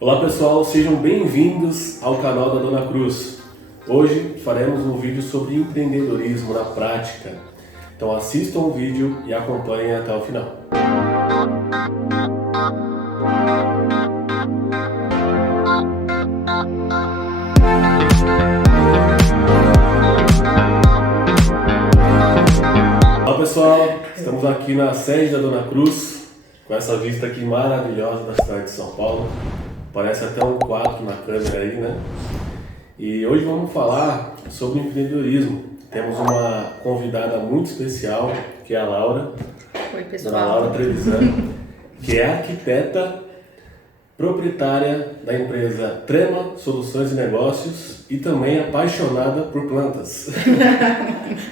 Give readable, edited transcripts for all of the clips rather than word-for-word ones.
Olá pessoal, sejam bem-vindos ao canal da Dona Cruz. Hoje faremos um vídeo sobre empreendedorismo na prática. Então assistam o vídeo e acompanhem até o final. Olá pessoal, estamos aqui na sede da Dona Cruz, com essa vista aqui maravilhosa da cidade de São Paulo. Parece até um quadro na câmera aí, né? E hoje vamos falar sobre empreendedorismo. Temos uma convidada muito especial, que é a Laura. Oi, pessoal. Dona Laura Trevisan, que é arquiteta, proprietária da empresa Trema Soluções e Negócios e também apaixonada por plantas.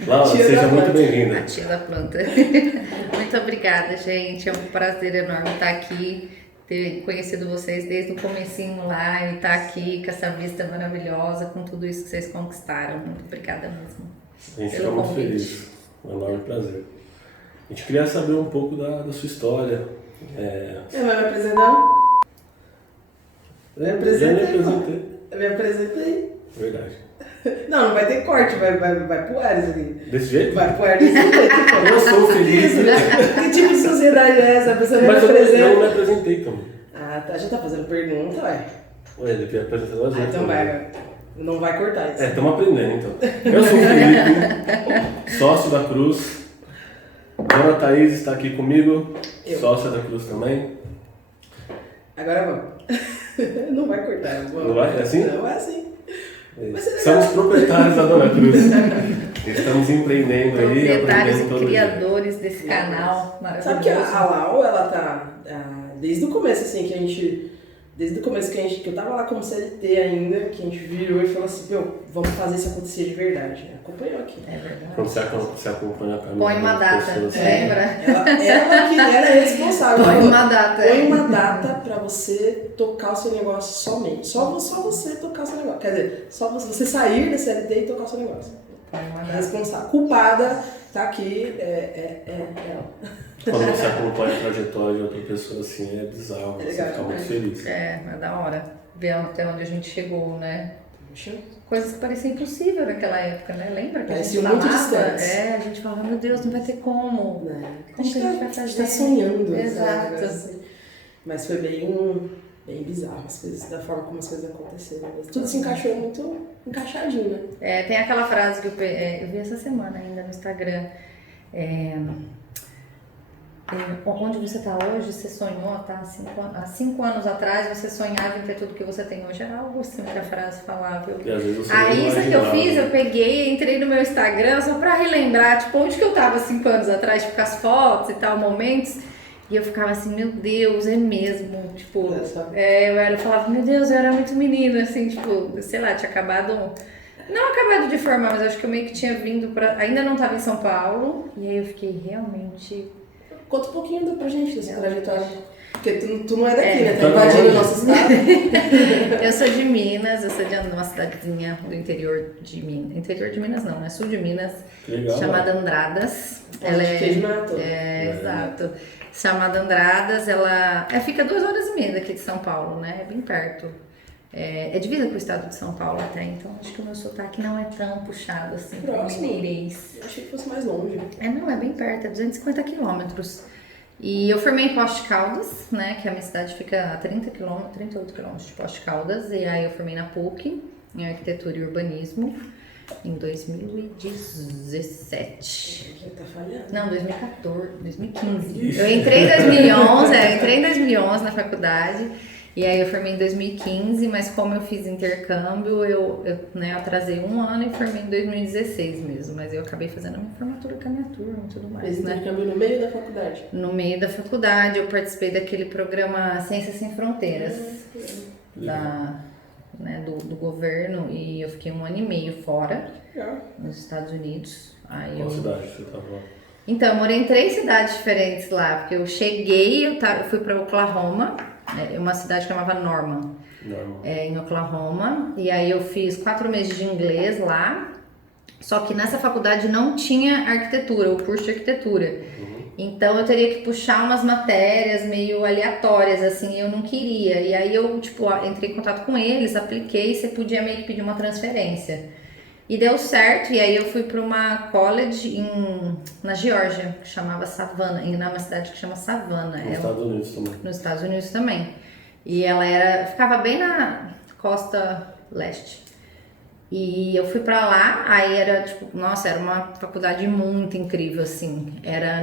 Laura, seja muito bem-vinda. A tia da planta. Muito obrigada, gente. É um prazer enorme estar aqui, ter conhecido vocês desde o comecinho lá e estar aqui com essa vista maravilhosa, com tudo isso que vocês conquistaram. Muito obrigada mesmo. A gente fica muito feliz. É um enorme prazer. A gente queria saber um pouco da sua história. Você vai me apresentar? Já me apresentei. Eu me apresentei. Verdade. Não vai ter corte, vai pro ar isso aqui. Desse jeito? Vai pro ar desse jeito. Eu sou feliz. Que tipo de sociedade é essa? A pessoa me Mas apresenta. eu não me apresentei também. Ah, tá. Já tá fazendo pergunta, ué. Ué, ele quer apresentar mais vezes. Então vai. Não vai cortar isso. Estamos aprendendo então. Eu sou o Felipe, sócio da Cruz. Dona Thaís está aqui comigo, sócia da Cruz também. Agora vamos. Não vai cortar. Não vai? É assim? Não, é assim. Somos proprietários da Dona Cruz. Estamos empreendendo aí, Proprietários aprendendo e todo dia. criadores desse canal maravilhoso. Sabe que a Lau, ela tá desde o começo, assim, que a gente. Desde o começo que eu tava lá como CLT ainda, que a gente virou e falou assim, meu, vamos fazer isso acontecer de verdade. Acompanhou aqui. É verdade. Quando você acompanha a caminhada. Põe uma data, lembra? Ela é responsável. Põe Ela uma data. Põe uma data pra você tocar o seu negócio somente. Só você tocar o seu negócio. Quer dizer, só você sair da CLT e tocar o seu negócio. Põe uma data. Responsável. Culpada, tá aqui, ela. Quando você acompanha a trajetória de outra pessoa assim, é bizarro, você legal, fica muito feliz. É da hora. Ver até onde a gente chegou, né? Coisas que pareciam impossível naquela época, né? Lembra que Pareciam a gente muito falava? distantes. A gente falava, meu Deus, não vai ter como. Como que a gente vai fazer? tá sonhando. Exato. Assim. Mas foi bem bizarro as coisas, da forma como as coisas aconteceram. Tudo se encaixou muito encaixadinho, né? Tem aquela frase que eu vi essa semana ainda no Instagram. Onde você está hoje, você sonhou, tá? Há 5 anos atrás você sonhava em ter tudo que você tem hoje. Era algo assim que a frase falava. E às vezes você Aí não isso que eu imaginava, fiz, né? eu peguei, entrei no meu Instagram só pra relembrar, tipo, onde que eu tava 5 anos atrás, tipo, com as fotos e tal, momentos. E eu ficava assim, meu Deus, é mesmo, tipo, eu falava, meu Deus, eu era muito menina, assim, tipo, sei lá, tinha acabado, não acabado de formar, mas acho que eu meio que tinha vindo ainda não tava em São Paulo, e aí eu fiquei realmente... Conta um pouquinho pra gente dessa trajetória. Porque tu não é daqui, né? Tá Tá invadindo longe. o nosso estado. Eu sou de Minas, eu sou de uma cidadezinha do interior de Minas. Interior de Minas não, né? Sul de Minas. Legal, chamada Andradas. Ela é queijo mato. Exato. Chamada Andradas, ela fica 2h30 daqui de São Paulo, né? É bem perto. É divisa com o estado de São Paulo até, então acho que o meu sotaque não é tão puxado assim pro mineirês. Eu achei que fosse mais longe. Não, é bem perto, é 250 quilômetros. E eu formei em Poços de Caldas, né, que a minha cidade fica a 38 quilômetros de Poços de Caldas, e aí eu formei na PUC, em Arquitetura e Urbanismo, em 2017. Tá falhando. Não, 2014, 2015. Eu entrei em 2011 na faculdade, e aí eu formei em 2015, mas como eu fiz intercâmbio, eu atrasei 1 ano e formei em 2016 mesmo, mas eu acabei fazendo a minha formatura com a minha turma e tudo mais, Fez né? intercâmbio no meio da faculdade. No meio da faculdade, eu participei daquele programa Ciências Sem Fronteiras, do governo, e eu fiquei 1 ano e meio fora, nos Estados Unidos. Qual cidade você estava? Então, eu morei em 3 cidades diferentes lá, porque eu cheguei, eu fui para Oklahoma, uma cidade que chamava Norman, em Oklahoma, e aí eu fiz 4 meses de inglês lá, só que nessa faculdade não tinha arquitetura, o curso de arquitetura. Então eu teria que puxar umas matérias meio aleatórias, assim, eu não queria. E aí eu, tipo, entrei em contato com eles, apliquei, você podia meio que pedir uma transferência. E deu certo, e aí eu fui para uma college na Geórgia, que chamava Savannah, numa cidade que chama Savannah. Nos Estados Unidos também. Nos Estados Unidos também. E ela ficava bem na costa leste. E eu fui pra lá, aí era tipo, nossa, era uma faculdade muito incrível, assim.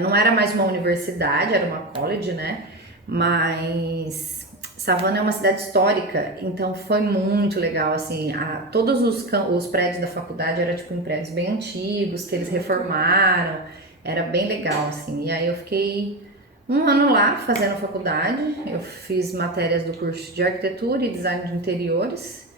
Não era mais uma universidade, era uma college, né? Mas Savannah é uma cidade histórica, então foi muito legal, assim. Todos os prédios da faculdade eram tipo em prédios bem antigos, que eles reformaram. Era bem legal, assim. E aí eu fiquei um ano lá fazendo faculdade. Eu fiz matérias do curso de arquitetura e design de interiores.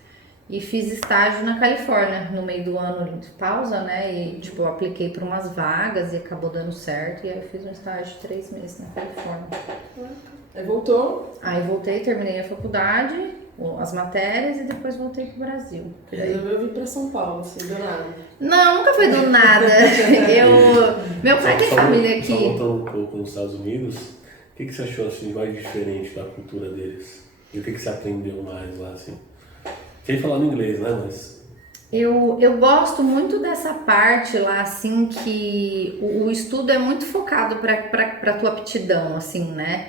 E fiz estágio na Califórnia, no meio do ano de pausa, né? E, tipo, eu apliquei para umas vagas e acabou dando certo. E aí eu fiz um estágio de 3 meses na Califórnia. Aí voltou? Aí voltei, terminei a faculdade, as matérias e depois voltei pro Brasil. Resolveu vir pra São Paulo, assim, do nada. Não, nunca foi do nada. Meu pai tem família aqui. Só voltando um pouco nos Estados Unidos, o que você achou assim, mais diferente da cultura deles? E o que você aprendeu mais lá, assim? Sem falar no inglês, né, mas... Eu gosto muito dessa parte lá, assim, que o estudo é muito focado pra tua aptidão, assim, né?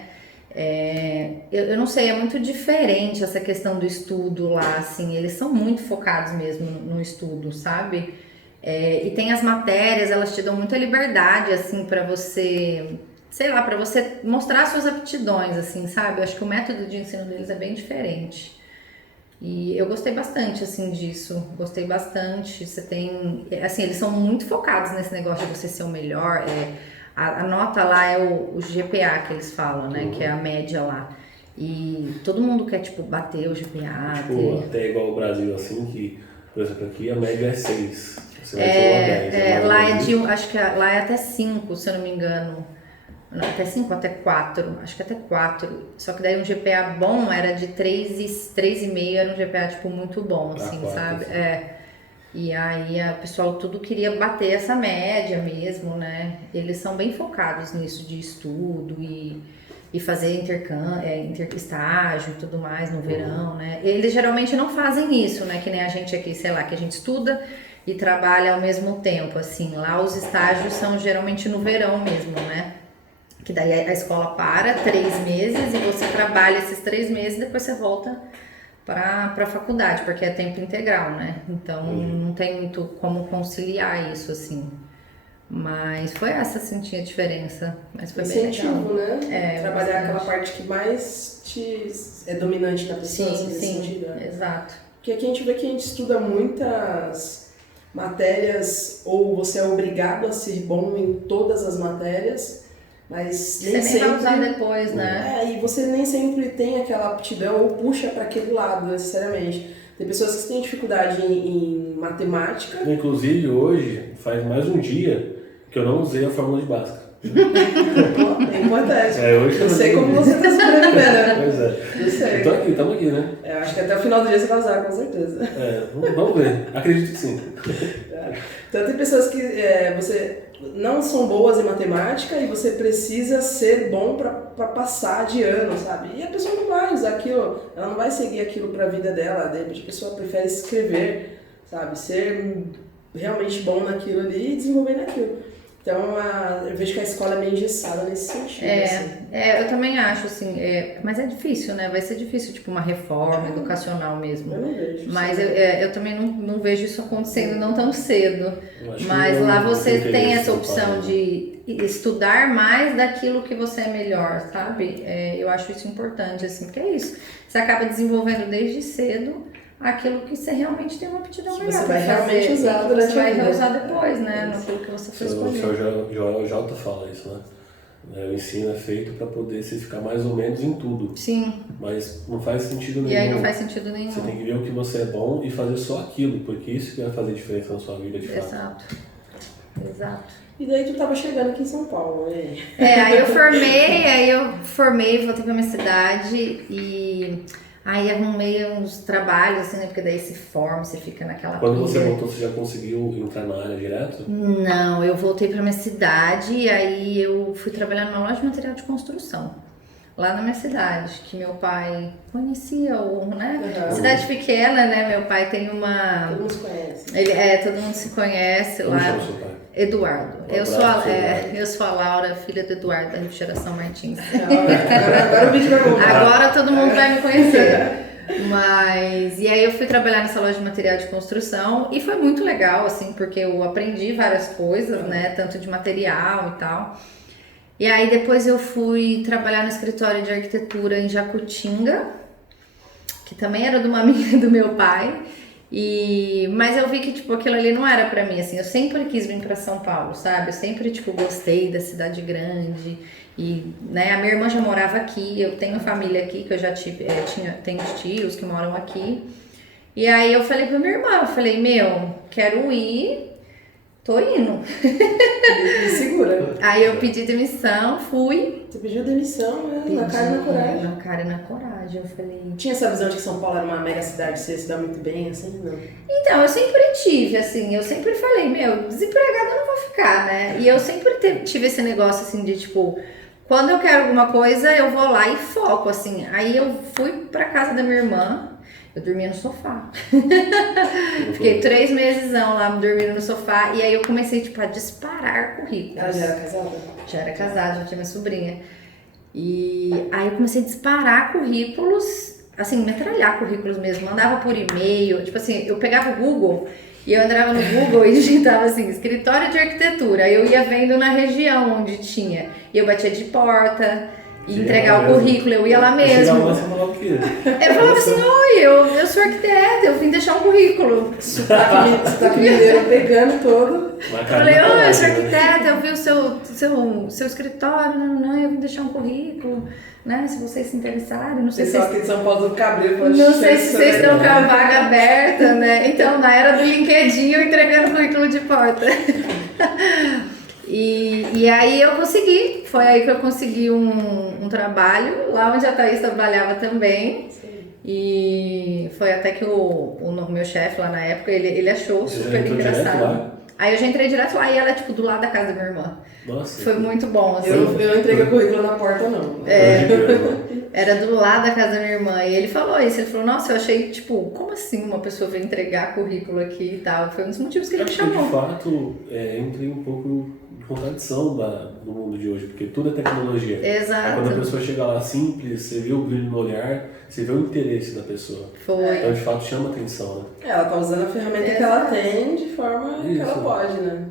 Eu não sei, é muito diferente essa questão do estudo lá, assim, eles são muito focados mesmo no estudo, sabe? E tem as matérias, elas te dão muita liberdade, assim, pra você, sei lá, pra você mostrar suas aptidões, assim, sabe? Eu acho que o método de ensino deles é bem diferente. E eu gostei bastante, assim, disso, gostei bastante. Você tem, assim, eles são muito focados nesse negócio de você ser o melhor. A nota lá é o GPA que eles falam, né, que é a média lá. E todo mundo quer, tipo, bater o GPA. Tipo, até igual o Brasil, assim, que, por exemplo, aqui a média é 6. Você vai ter 10. Lá acho que lá é até 5, se eu não me engano. Não, até 5, até 4, acho que até 4. Só que daí um GPA bom era de 3,5, era um GPA, tipo, muito bom, assim, 4, sabe? assim. E aí o pessoal tudo queria bater essa média mesmo, né? Eles são bem focados nisso de estudo e fazer estágio e tudo mais no verão, né? Eles geralmente não fazem isso, né? Que nem a gente aqui, sei lá, que a gente estuda e trabalha ao mesmo tempo, assim. Lá os estágios são geralmente no verão mesmo, né? Que daí a escola para 3 meses e você trabalha esses 3 meses e depois você volta para a faculdade, porque é tempo integral, né? Então não tem muito como conciliar isso, assim. Mas foi essa, assim, tinha diferença. Mas foi bem legal. Incentivo, né? Trabalhar aquela parte que mais é dominante na pessoa, sim, nesse sentido. Né? Exato. Porque aqui a gente vê que a gente estuda muitas matérias, ou você é obrigado a ser bom em todas as matérias, mas nem você sempre vai usar depois, né? E você nem sempre tem aquela aptidão ou puxa para aquele lado, necessariamente. Tem pessoas que têm dificuldade em matemática. Inclusive, hoje, faz mais um dia que eu não usei a fórmula de Bhaskara. É importante. Hoje eu sei como você está sobrevivendo. Pois é. Eu sei. Estamos aqui, né? Eu acho que até o final do dia você vai usar, com certeza. Vamos ver. Acredito que sim. Então tem pessoas que você não são boas em matemática e você precisa ser bom para passar de ano, sabe? E a pessoa não vai usar aquilo, ela não vai seguir aquilo para a vida dela. De repente a pessoa prefere escrever, sabe? Ser realmente bom naquilo ali e desenvolver naquilo. Então, eu vejo que a escola é meio engessada nesse sentido. Assim. Eu também acho, assim, mas é difícil, né? Vai ser difícil, tipo, uma reforma educacional mesmo. Eu não vejo. Mas eu também não vejo isso acontecendo não tão cedo. Mas lá você tem essa opção de estudar mais daquilo que você é melhor, sabe? Eu acho isso importante, assim, porque é isso. Você acaba desenvolvendo desde cedo aquilo que você realmente tem uma aptidão melhor você para vai realmente usar durante a vida. Você vai reusar depois, né? Naquilo que você fez O senhor Joel Jalta fala isso, né? O ensino é feito para poder se ficar mais ou menos em tudo. Sim. Mas não faz sentido nenhum. E aí não faz sentido nenhum. Você tem que ver o que você é bom e fazer só aquilo, porque isso que vai fazer diferença na sua vida de fato. Exato. E daí tu tava chegando aqui em São Paulo, né? Aí eu formei, voltei pra minha cidade e Aí arrumei uns trabalhos, assim, né? Porque daí se forma, você fica naquela Quando você pilha. voltou, você já conseguiu entrar na área direto? Não, eu voltei pra minha cidade e aí eu fui trabalhar numa loja de material de construção. Lá na minha cidade, que meu pai conhecia, né? Uhum. Cidade pequena, né? Meu pai tem uma... Todo mundo se conhece. Todo mundo se conhece Como lá. chama seu pai? Eduardo. Um abraço, Eduardo. Eu sou a Laura, filha do Eduardo, da Refrigeração Martins. Agora o vídeo vai voltar. Agora todo mundo vai me conhecer. E aí eu fui trabalhar nessa loja de material de construção e foi muito legal, assim, porque eu aprendi várias coisas, né? Tanto de material e tal. E aí depois eu fui trabalhar no escritório de arquitetura em Jacutinga, que também era de uma amiga do meu pai. Mas eu vi que, tipo, aquilo ali não era pra mim, assim, eu sempre quis vir pra São Paulo, sabe? Eu sempre, tipo, gostei da cidade grande e, né, a minha irmã já morava aqui, eu tenho família aqui, que eu já tenho tios que moram aqui. E aí eu falei pra minha irmã, eu falei, quero ir, tô indo. Me segura. Aí eu pedi demissão, fui. Você pediu demissão, né? Na cara e na coragem. Na cara e na coragem, eu falei... Tinha essa visão de que São Paulo era uma mega cidade, você ia se dar muito bem, assim, não? Então, eu sempre tive, assim, eu sempre falei, desempregada eu não vou ficar, né? E eu sempre tive esse negócio, assim, de, tipo, quando eu quero alguma coisa, eu vou lá e foco, assim. Aí eu fui pra casa da minha irmã, eu dormia no sofá. Fiquei 3 meses lá dormindo no sofá, e aí eu comecei, tipo, a disparar currículos. Ela já era casada? Já era casada, já tinha minha sobrinha. E aí eu comecei a disparar currículos, assim, metralhar currículos mesmo, mandava por e-mail, tipo assim, eu pegava o Google e eu entrava no Google e digitava assim, escritório de arquitetura, aí eu ia vendo na região onde tinha, e eu batia de porta, e entregar o currículo, eu ia lá mesmo. Eu falava assim, oi, eu sou arquiteta, eu vim deixar um currículo. Sotaque mineiro pegando todo. Eu falei, oi, eu sou arquiteta, eu vi o seu escritório, não, eu vim deixar um currículo, né, se vocês se interessarem, não sei se aqui de São Paulo do Cabreiro. Não sei se vocês estão com a vaga aberta, né, então na era do LinkedIn eu entregando currículo de porta. E aí eu consegui, foi aí que eu consegui um trabalho, lá onde a Thaís trabalhava também. Sim. E foi até que o meu chefe lá na época, ele achou super engraçado. Aí eu já entrei direto lá e ela é tipo do lado da casa da minha irmã. Nossa. Foi muito bom, assim. Eu não entreguei currículo na porta, não. Era do lado da casa da minha irmã. E ele falou isso, ele falou, nossa, eu achei, tipo, como assim uma pessoa veio entregar currículo aqui e tal? Foi um dos motivos que ele me chamou. De fato, entrei um pouco de contradição do mundo de hoje, porque tudo é tecnologia. Exato. Aí quando a pessoa chega lá simples, você vê o brilho no olhar, você vê o interesse da pessoa. Foi. Então, de fato, chama atenção, né? Ela tá usando a ferramenta que ela tem de forma que ela pode, né?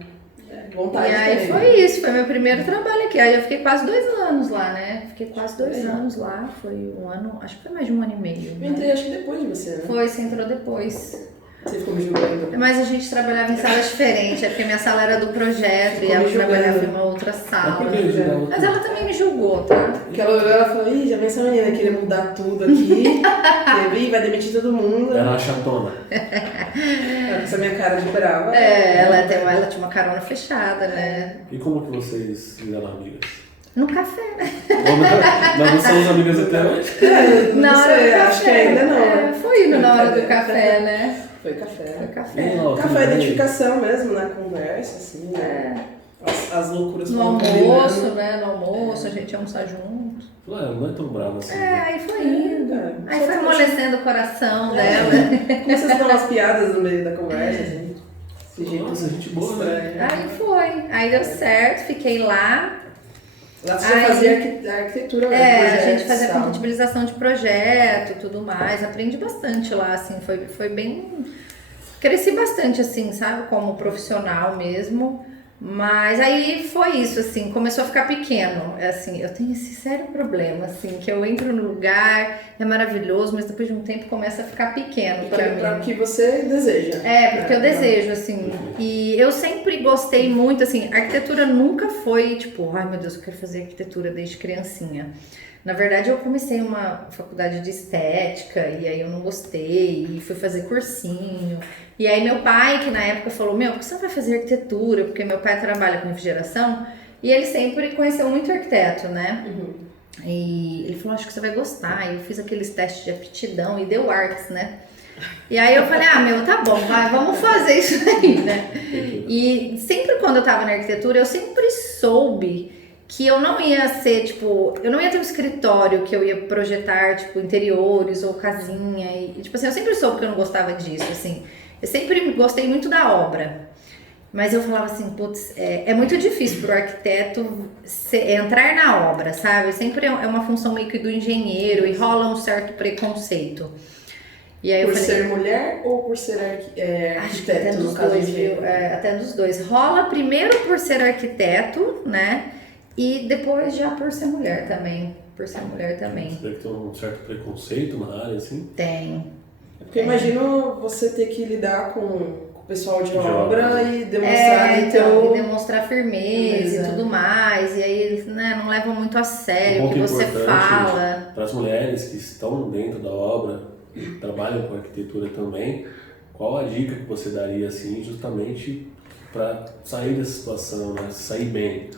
Vontade. E aí foi isso, foi meu primeiro trabalho aqui. Aí eu fiquei quase 2 anos lá, né? Fiquei quase 2 anos lá, foi 1 ano, acho que foi mais de 1 ano e meio. Eu entrei acho que depois de você, né? Foi, você entrou depois. Você ficou me julgando. Mas a gente trabalhava em salas diferentes, é porque minha sala era do projeto e ela trabalhava em uma outra sala. Mas ela também me julgou, tá? Porque ela falou, ih, já vem essa menina querer mudar tudo aqui, vai demitir todo mundo. Ela é chatona. Essa minha cara de brava. Ela tinha uma carona fechada, né? E como que vocês fizeram amigas? No café, né? Mas não somos amigas até hoje? Não sei, acho que ainda não. Foi indo na hora do café, né? Foi café. Foi café. Café é identificação mesmo, na conversa, assim, né? As loucuras. No almoço, né? No almoço, a gente ia almoçar junto. Não é tão brava assim. Aí foi indo. Aí foi amolecendo o coração dela. Começou a dar umas piadas no meio da conversa, assim. Nossa, gente boa, né? Aí foi. Aí deu certo, fiquei lá. Lá você fazia arquitetura, a gente fazia compatibilização de projeto e tudo mais. Aprendi bastante lá, assim, foi bem... Cresci bastante, assim, sabe? Como profissional mesmo. Mas aí foi isso, assim, começou a ficar pequeno. Assim, eu tenho esse sério problema, assim, que eu entro no lugar, é maravilhoso, mas depois de um tempo começa a ficar pequeno pra mim. Pra o que você deseja. Porque eu desejo, assim. E eu sempre gostei muito, assim, arquitetura nunca foi, tipo, ai meu Deus, eu quero fazer arquitetura desde criancinha. Na verdade, eu comecei uma faculdade de estética e aí eu não gostei e fui fazer cursinho. E aí meu pai, que na época falou, por que você não vai fazer arquitetura? Porque meu pai trabalha com refrigeração e ele sempre conheceu muito arquiteto, né? E ele falou, acho que você vai gostar. E eu fiz aqueles testes de aptidão e deu artes, né? E aí eu falei, tá bom, vamos fazer isso aí, né? E sempre quando eu tava na arquitetura, eu sempre soube que eu não ia ser, tipo, eu não ia ter um escritório que eu ia projetar, tipo, interiores ou casinha. E, tipo assim, eu sempre soube que eu não gostava disso, assim. Eu sempre gostei muito da obra. Mas eu falava assim, putz, é muito difícil pro arquiteto entrar na obra, sabe? Sempre é uma função meio que do engenheiro e rola um certo preconceito. E aí por ser mulher ou por ser arquiteto, até dos no caso dois, de viu? Até dos dois. Rola primeiro por ser arquiteto, né? E depois já por ser mulher também. Por ser mulher também. Você deve ter um certo preconceito na área, assim? Tem. Porque imagino você ter que lidar com o pessoal de obra e demonstrar então, e demonstrar firmeza e tudo mais. E aí eles, né, não levam muito a sério o que você fala. Para as mulheres que estão dentro da obra e trabalham com arquitetura também, qual a dica que você daria, assim, justamente para sair dessa situação, né? Sair bem?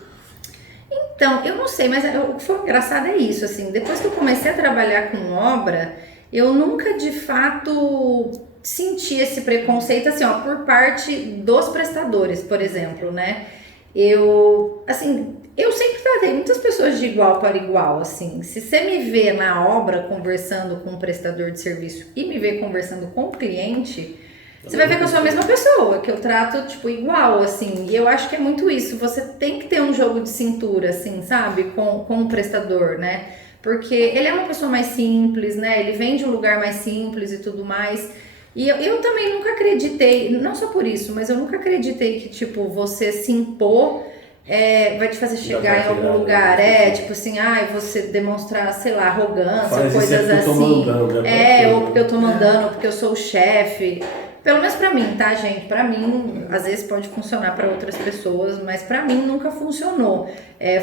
Então, eu não sei, mas o que foi engraçado é isso, assim, depois que eu comecei a trabalhar com obra, eu nunca de fato senti esse preconceito, assim, ó, por parte dos prestadores, por exemplo, né? Eu sempre tratei muitas pessoas de igual para igual, assim. Se você me vê na obra conversando com um prestador de serviço e me vê conversando com o cliente, você vai ver que eu sou a mesma pessoa, que eu trato, tipo, igual, assim. E eu acho que é muito isso. Você tem que ter um jogo de cintura, assim, sabe? Com o prestador, né? Porque ele é uma pessoa mais simples, né? Ele vem de um lugar mais simples e tudo mais. E eu também nunca acreditei, não só por isso, mas eu nunca acreditei que, tipo, você se impor vai te fazer chegar em algum lugar. Tipo assim, você demonstrar, sei lá, arrogância, coisas assim. Ou porque eu tô mandando, ou porque eu sou o chefe. Pelo menos pra mim, tá, gente? Pra mim, às vezes pode funcionar pra outras pessoas, mas pra mim nunca funcionou.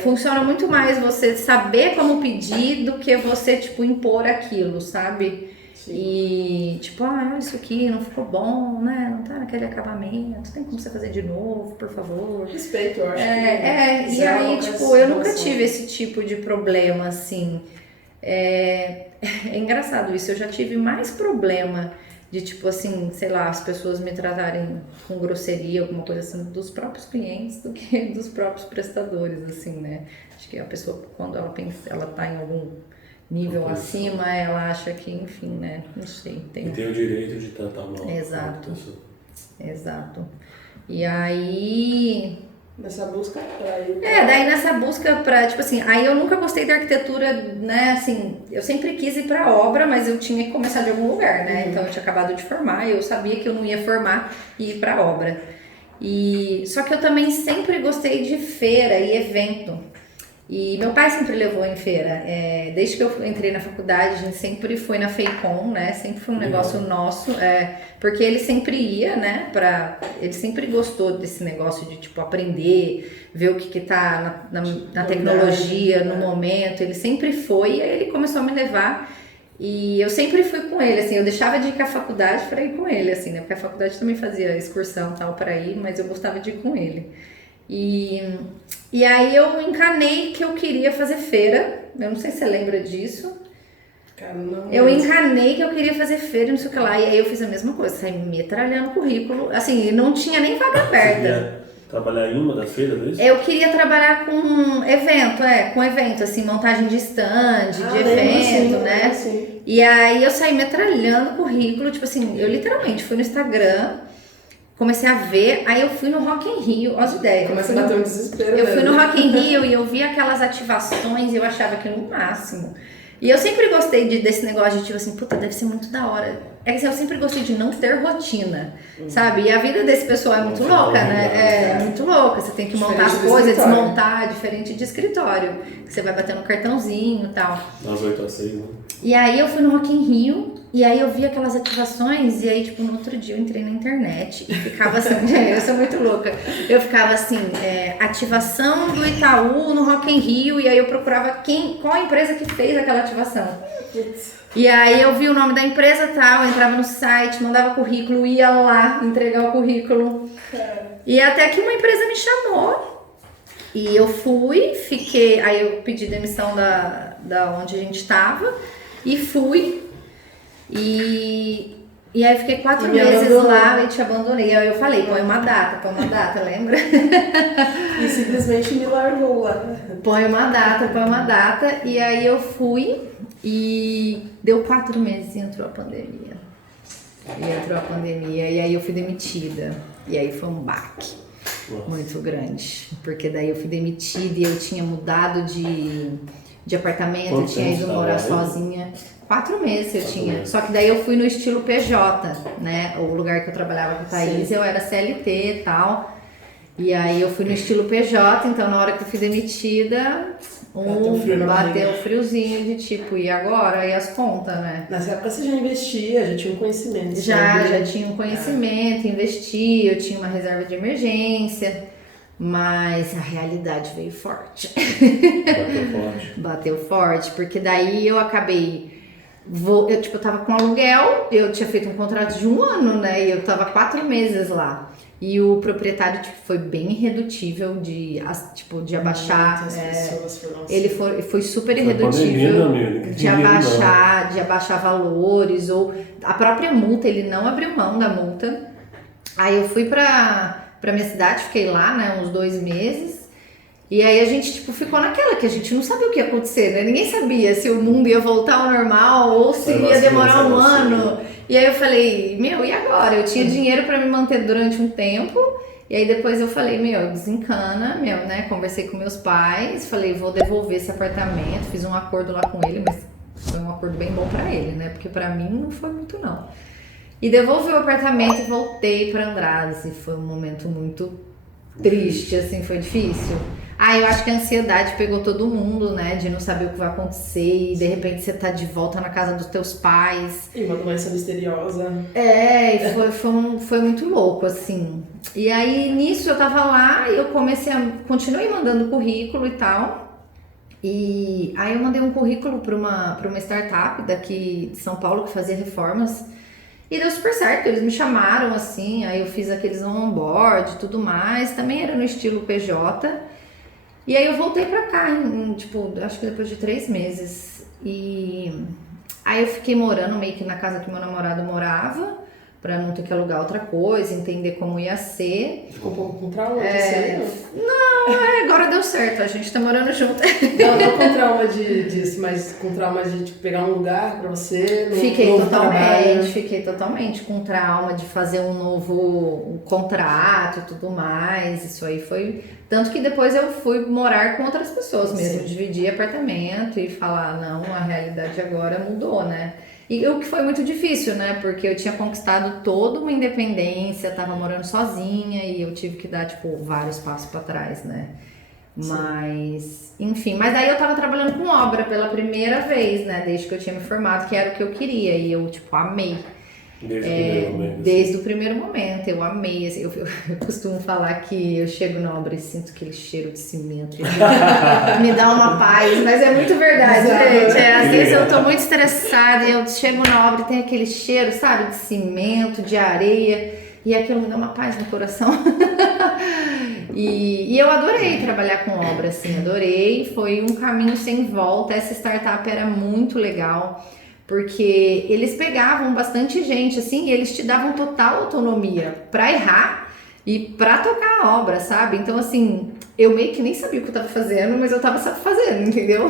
Funciona muito mais você saber como pedir do que você, tipo, impor aquilo, sabe? Sim. E, tipo, isso aqui não ficou bom, né? Não tá naquele acabamento, tem como você fazer de novo, por favor. Respeito, eu acho que... E aí, tipo, eu nunca tive esse tipo de problema, assim. É engraçado isso, eu já tive mais problema de, tipo assim, sei lá, as pessoas me tratarem com grosseria, alguma coisa assim, dos próprios clientes do que dos próprios prestadores, assim, né? Acho que a pessoa, quando ela pensa, ela tá em algum nível acima, ela acha que, enfim, né? Não sei. E tem o direito de tratar mal. Exato. E aí... Nessa busca pra ir... daí nessa busca pra, tipo assim, aí eu nunca gostei da arquitetura, né, assim, eu sempre quis ir pra obra, mas eu tinha que começar de algum lugar, né, então eu tinha acabado de formar, eu sabia que eu não ia formar e ir pra obra. Só que eu também sempre gostei de feira e evento. E meu pai sempre levou em feira, desde que eu entrei na faculdade, a gente sempre foi na FEICOM, né, sempre foi um negócio nosso, porque ele sempre ia, né, ele sempre gostou desse negócio de, tipo, aprender, ver o que tá na tecnologia, no momento, ele sempre foi, e aí ele começou a me levar, e eu sempre fui com ele, assim, eu deixava de ir com a faculdade para ir com ele, assim, né, porque a faculdade também fazia excursão e tal para ir, mas eu gostava de ir com ele. E aí eu encanei que eu queria fazer feira. Eu não sei se você lembra disso. Cara, não. Eu encanei que eu queria fazer feira, não sei o que lá. E aí eu fiz a mesma coisa, saí metralhando currículo. Assim, não tinha nem vaga aberta. Você queria trabalhar em uma das feiras, é isso? Eu queria trabalhar com evento, assim, montagem de stand, de evento, né? Sim. E aí eu saí metralhando currículo, tipo assim, eu literalmente fui no Instagram, comecei a ver, aí eu fui no Rock in Rio, olha as ideias. Começa a bater um desespero. Eu fui no Rock in Rio e eu vi aquelas ativações e eu achava aquilo no máximo. E eu sempre gostei desse negócio de tipo assim, puta, deve ser muito da hora. É que eu sempre gostei de não ter rotina, sabe? E a vida desse pessoal é muito louca, né? É muito louca. Você tem que montar as coisas, desmontar, diferente de escritório. Que você vai batendo um cartãozinho e tal. Das 8 às 6, né? E aí eu fui no Rock in Rio, e aí eu vi aquelas ativações, e aí, tipo, no outro dia eu entrei na internet e ficava assim, eu sou muito louca. Eu ficava assim, ativação do Itaú no Rock in Rio, e aí eu procurava qual empresa que fez aquela ativação. E aí eu vi o nome da empresa tal, entrava no site, mandava currículo, ia lá entregar o currículo. E até que uma empresa me chamou, e eu fui, fiquei, aí eu pedi demissão da onde a gente estava e fui. E aí fiquei 4 meses lá e te abandonei. Aí eu falei, põe uma data, lembra? E simplesmente me largou lá. Põe uma data. E aí eu fui e deu 4 meses e entrou a pandemia. E aí eu fui demitida. E aí foi um baque muito grande. Porque daí eu fui demitida e eu tinha mudado de apartamento, eu tinha ido morar sozinha. 4 meses eu tinha. Só que daí eu fui no estilo PJ, né? O lugar que eu trabalhava com a Thaís, eu era CLT e tal. E aí eu fui no estilo PJ, então na hora que eu fui demitida, bateu um friozinho de tipo, e agora? E as contas, né? Nessa época você já investia, já tinha um conhecimento. Já tinha um conhecimento, investia, eu tinha uma reserva de emergência. Mas a realidade veio forte. Bateu forte, porque daí eu acabei... Eu tava com aluguel, eu tinha feito um contrato de 1 ano, né? E eu tava 4 meses lá. E o proprietário foi bem irredutível de abaixar. Ele foi super irredutível de abaixar valores, ou a própria multa, ele não abriu mão da multa. Aí eu fui pra minha cidade, fiquei lá, né, uns 2 meses. E aí a gente, ficou naquela que a gente não sabia o que ia acontecer, né? Ninguém sabia se o mundo ia voltar ao normal ou se ia demorar um ano. E aí eu falei, e agora? Eu tinha dinheiro pra me manter durante um tempo. E aí depois eu falei, desencana, né? Conversei com meus pais, falei, vou devolver esse apartamento. Fiz um acordo lá com ele, mas foi um acordo bem bom pra ele, né? Porque pra mim não foi muito, não. E devolvi o apartamento e voltei pra Andradas. E foi um momento muito triste, assim, foi difícil. Eu acho que a ansiedade pegou todo mundo, né? De não saber o que vai acontecer e de repente você tá de volta na casa dos teus pais. E uma doença misteriosa. Foi muito louco, assim. E aí, nisso, eu tava lá e eu continuei mandando currículo e tal. E aí eu mandei um currículo pra uma startup daqui de São Paulo que fazia reformas. E deu super certo, eles me chamaram, assim, aí eu fiz aqueles on-board e tudo mais. Também era no estilo PJ. E aí eu voltei pra cá, acho que depois de 3 meses. E aí eu fiquei morando meio que na casa que meu namorado morava, pra não ter que alugar outra coisa, entender como ia ser. Ficou um pouco com trauma disso? Não, agora deu certo, a gente tá morando junto. Não com trauma disso, mas com trauma de pegar um lugar pra você, Fiquei totalmente com trauma de fazer um novo contrato e tudo mais. Isso aí foi... Tanto que depois eu fui morar com outras pessoas mesmo, dividir apartamento e falar, não, a realidade agora mudou, né? E o que foi muito difícil, né? Porque eu tinha conquistado toda uma independência, tava morando sozinha e eu tive que dar, vários passos pra trás, né? Mas, enfim, mas daí eu tava trabalhando com obra pela primeira vez, né? Desde que eu tinha me formado, que era o que eu queria e eu, amei. Desde o primeiro momento, eu amei. Assim, eu costumo falar que eu chego na obra e sinto aquele cheiro de cimento. Me dá uma paz, mas é muito verdade, gente. Às vezes eu tô muito estressada e eu chego na obra e tem aquele cheiro, sabe, de cimento, de areia. E aquilo me dá uma paz no coração. E eu adorei trabalhar com obra, assim, adorei. Foi um caminho sem volta. Essa startup era muito legal. Porque eles pegavam bastante gente, assim, e eles te davam total autonomia pra errar e pra tocar a obra, sabe? Então, assim, eu meio que nem sabia o que eu tava fazendo, mas eu tava fazendo, entendeu?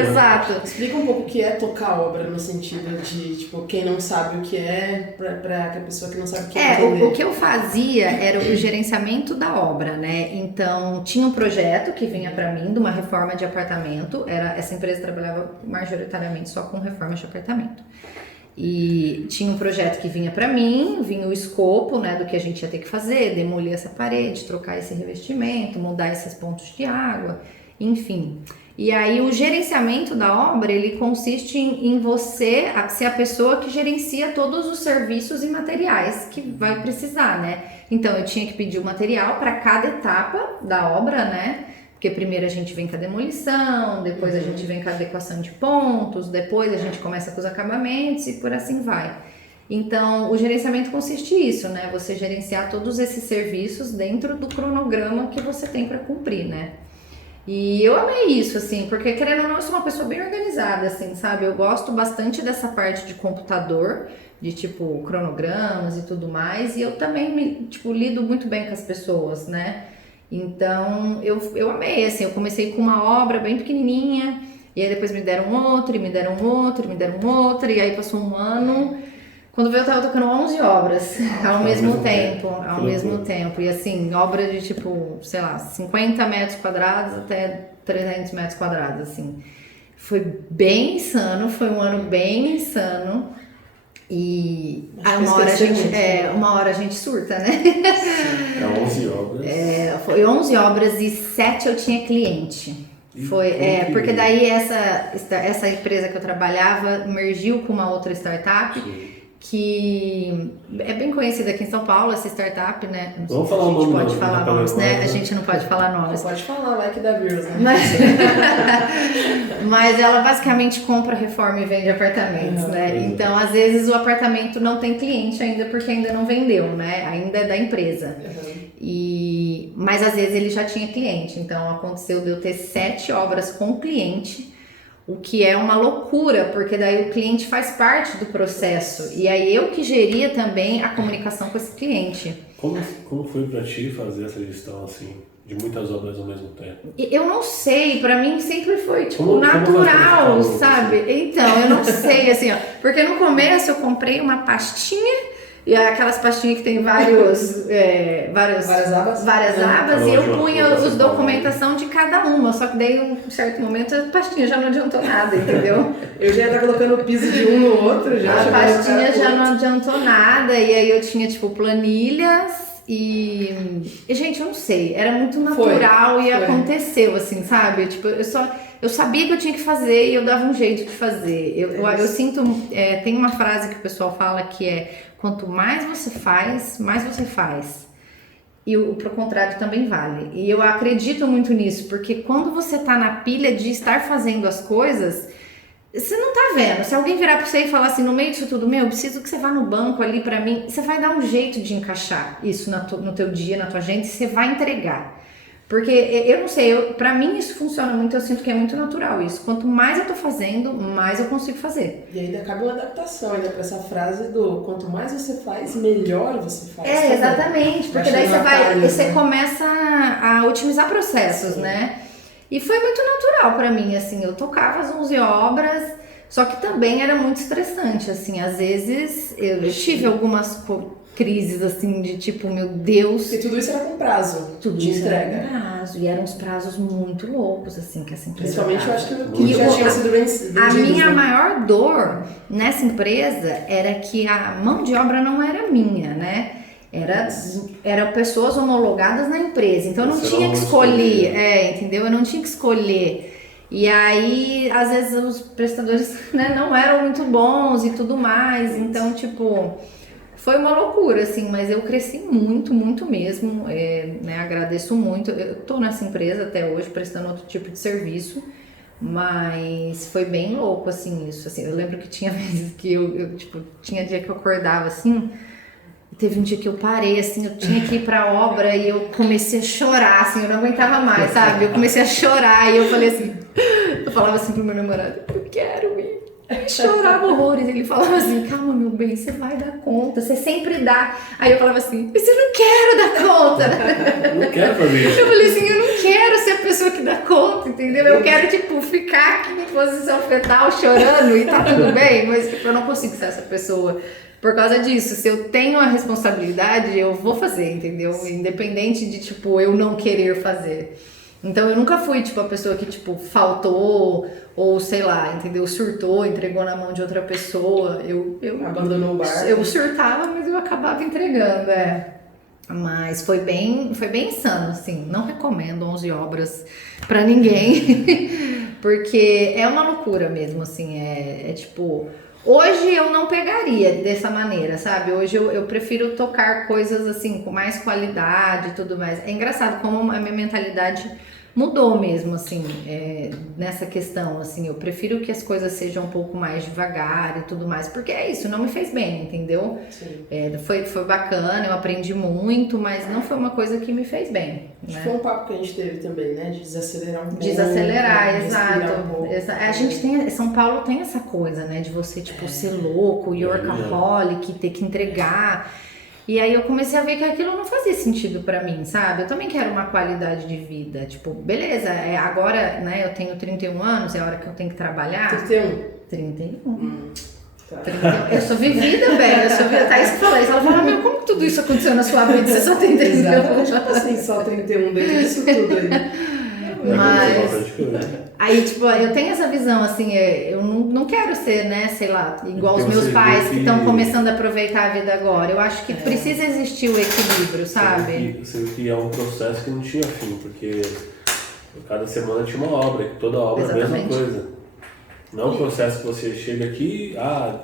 Exato. Explica um pouco o que é tocar a obra, no sentido de, quem não sabe o que é, pra a pessoa que não sabe o que é. O que eu fazia era o gerenciamento da obra, né? Então, tinha um projeto que vinha pra mim de uma reforma de apartamento. Essa empresa trabalhava majoritariamente só com reforma de apartamento. E tinha um projeto que vinha pra mim, vinha o escopo, né, do que a gente ia ter que fazer, demolir essa parede, trocar esse revestimento, mudar esses pontos de água, enfim. E aí o gerenciamento da obra, ele consiste em você ser a pessoa que gerencia todos os serviços e materiais que vai precisar, né? Então eu tinha que pedir o material para cada etapa da obra, né? Porque primeiro a gente vem com a demolição, depois a gente vem com a adequação de pontos, depois a gente começa com os acabamentos e por assim vai. Então, o gerenciamento consiste nisso, né? Você gerenciar todos esses serviços dentro do cronograma que você tem para cumprir, né? E eu amei isso, assim, porque querendo ou não, eu sou uma pessoa bem organizada, assim, sabe? Eu gosto bastante dessa parte de computador, de tipo cronogramas e tudo mais, e eu também tipo, lido muito bem com as pessoas, né? Então eu amei, assim, eu comecei com uma obra bem pequenininha, e aí depois me deram outra, e me deram outra, e me deram outra, e aí passou um ano. Quando veio eu tava tocando 11 obras ao mesmo tempo. E assim, obra de tipo, sei lá, 50 metros quadrados até 300 metros quadrados, assim. Foi bem insano, foi um ano bem insano. E uma hora a gente surta, né? É 11 obras. Foi 11 obras e 7 eu tinha cliente. Porque daí essa empresa que eu trabalhava mergiu com uma outra startup. Sim. Que é bem conhecida aqui em São Paulo, essa startup, né? Não sei Vamos falar o nome. Pode falar nomes, né? A gente não pode falar nomes. Pode falar, vai que dá views, né? Mas ela basicamente compra, reforma e vende apartamentos, né? Então, às vezes, o apartamento não tem cliente ainda porque ainda não vendeu, né? Ainda é da empresa. Mas, às vezes, ele já tinha cliente. Então, aconteceu de eu ter 7 obras com cliente, o que é uma loucura, porque daí o cliente faz parte do processo. E aí eu que geria também a comunicação com esse cliente. Como foi pra ti fazer essa gestão, assim, de muitas obras ao mesmo tempo? Eu não sei, pra mim sempre foi, tipo, natural, sabe? Então, eu não sei, assim, ó, porque no começo eu comprei uma pastinha, e aquelas pastinhas que tem várias abas e eu punha os documentação de cada uma, só que daí em um certo momento a pastinha já não adiantou nada, entendeu? Eu já ia estar colocando o piso de um no outro, já. A pastinha já não adiantou nada, e aí eu tinha, tipo, planilhas e gente, eu não sei, era muito natural e aconteceu, assim, sabe? Tipo, eu sabia que eu tinha que fazer e eu dava um jeito de fazer. Eu sinto, tem uma frase que o pessoal fala que é: quanto mais você faz, mais você faz. E pro contrário também vale. E eu acredito muito nisso, porque quando você tá na pilha de estar fazendo as coisas, você não tá vendo. Se alguém virar pra você e falar assim, no meio disso tudo, eu preciso que você vá no banco ali pra mim, você vai dar um jeito de encaixar isso no teu dia, na tua agenda, e você vai entregar. Porque eu não sei, pra mim isso funciona muito, eu sinto que é muito natural isso. Quanto mais eu tô fazendo, mais eu consigo fazer. E ainda cabe uma adaptação ainda pra essa frase do quanto mais você faz, melhor você faz. Exatamente, porque daí você começa a otimizar processos, né? E foi muito natural pra mim, assim, eu tocava as 11 obras, só que também era muito estressante, assim, às vezes eu tive algumas crises, assim, de tipo, meu Deus... E tudo isso era com prazo de entrega. Era com prazo, e eram uns prazos muito loucos, assim, que essa empresa Principalmente, eu acho que já tinha sido vendidos. A minha maior dor nessa empresa era que a mão de obra não era minha, né? Eram pessoas homologadas na empresa, então eu não tinha que escolher, entendeu? Eu não tinha que escolher. E aí, às vezes, os prestadores, né, não eram muito bons e tudo mais, então, tipo... Foi uma loucura, assim, mas eu cresci muito, muito mesmo, né, agradeço muito. Eu tô nessa empresa até hoje, prestando outro tipo de serviço, mas foi bem louco, assim, isso. Assim, eu lembro que tinha vezes que eu tipo, tinha dia que eu acordava, assim, teve um dia que eu parei, assim, eu tinha que ir pra obra e eu comecei a chorar, assim, eu não aguentava mais, sabe? Eu comecei a chorar e eu falei assim, eu falava assim pro meu namorado, eu quero ir. Eu chorava horrores, ele falava assim, calma meu bem, você vai dar conta, você sempre dá. Aí eu falava assim, mas eu não quero dar conta. Não quero fazer isso. Eu falei assim, eu não quero ser a pessoa que dá conta, entendeu? Eu quero, tipo, ficar aqui em posição fetal chorando e tá tudo bem, mas tipo, eu não consigo ser essa pessoa. Por causa disso, se eu tenho a responsabilidade, eu vou fazer, entendeu? Independente de, tipo, eu não querer fazer. Então eu nunca fui, tipo, a pessoa que, tipo, faltou ou, sei lá, entendeu? Surtou, entregou na mão de outra pessoa. Eu abandonou o barco. Eu surtava, mas eu acabava entregando, Mas foi bem insano, assim. Não recomendo 11 obras pra ninguém, porque é uma loucura mesmo, assim. Tipo... Hoje eu não pegaria dessa maneira, sabe? Hoje eu prefiro tocar coisas assim com mais qualidade e tudo mais. É engraçado como a minha mentalidade mudou mesmo, assim, nessa questão, assim, eu prefiro que as coisas sejam um pouco mais devagar e tudo mais, porque é isso, não me fez bem, entendeu? Foi bacana, eu aprendi muito, mas não foi uma coisa que me fez bem, né? Foi um papo que a gente teve também, né, de desacelerar um pouco. Desacelerar, exato. Um pouco. A gente tem, São Paulo tem essa coisa, né, de você, tipo, ser louco, workaholic, ter que entregar. E aí eu comecei a ver que aquilo não fazia sentido pra mim, sabe? Eu também quero uma qualidade de vida. Tipo, beleza, agora, né, eu tenho 31 anos, é a hora que eu tenho que trabalhar. 31. Tá. 31. Eu sou vivida, velho. Eu sou vivida. Thaís que falou isso. Ela fala, meu, como que tudo isso aconteceu na sua vida? Você só tem 31. Tipo assim, só 31 dentro disso tudo aí. Mas aí, tipo, eu tenho essa visão, assim, eu não quero ser, né, sei lá, igual os meus pais que estão começando a aproveitar a vida agora. Eu acho que precisa existir o equilíbrio, sabe? Você viu que é um processo que não tinha fim, porque cada semana tinha uma obra, e toda obra é a mesma coisa. Não é um processo que você chega aqui, a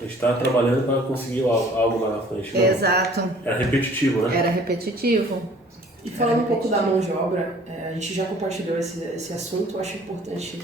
gente está trabalhando para conseguir algo lá na frente. Não. Exato. Era repetitivo, né? Era repetitivo. E falando um pouco da mão de obra, a gente já compartilhou esse assunto, eu acho importante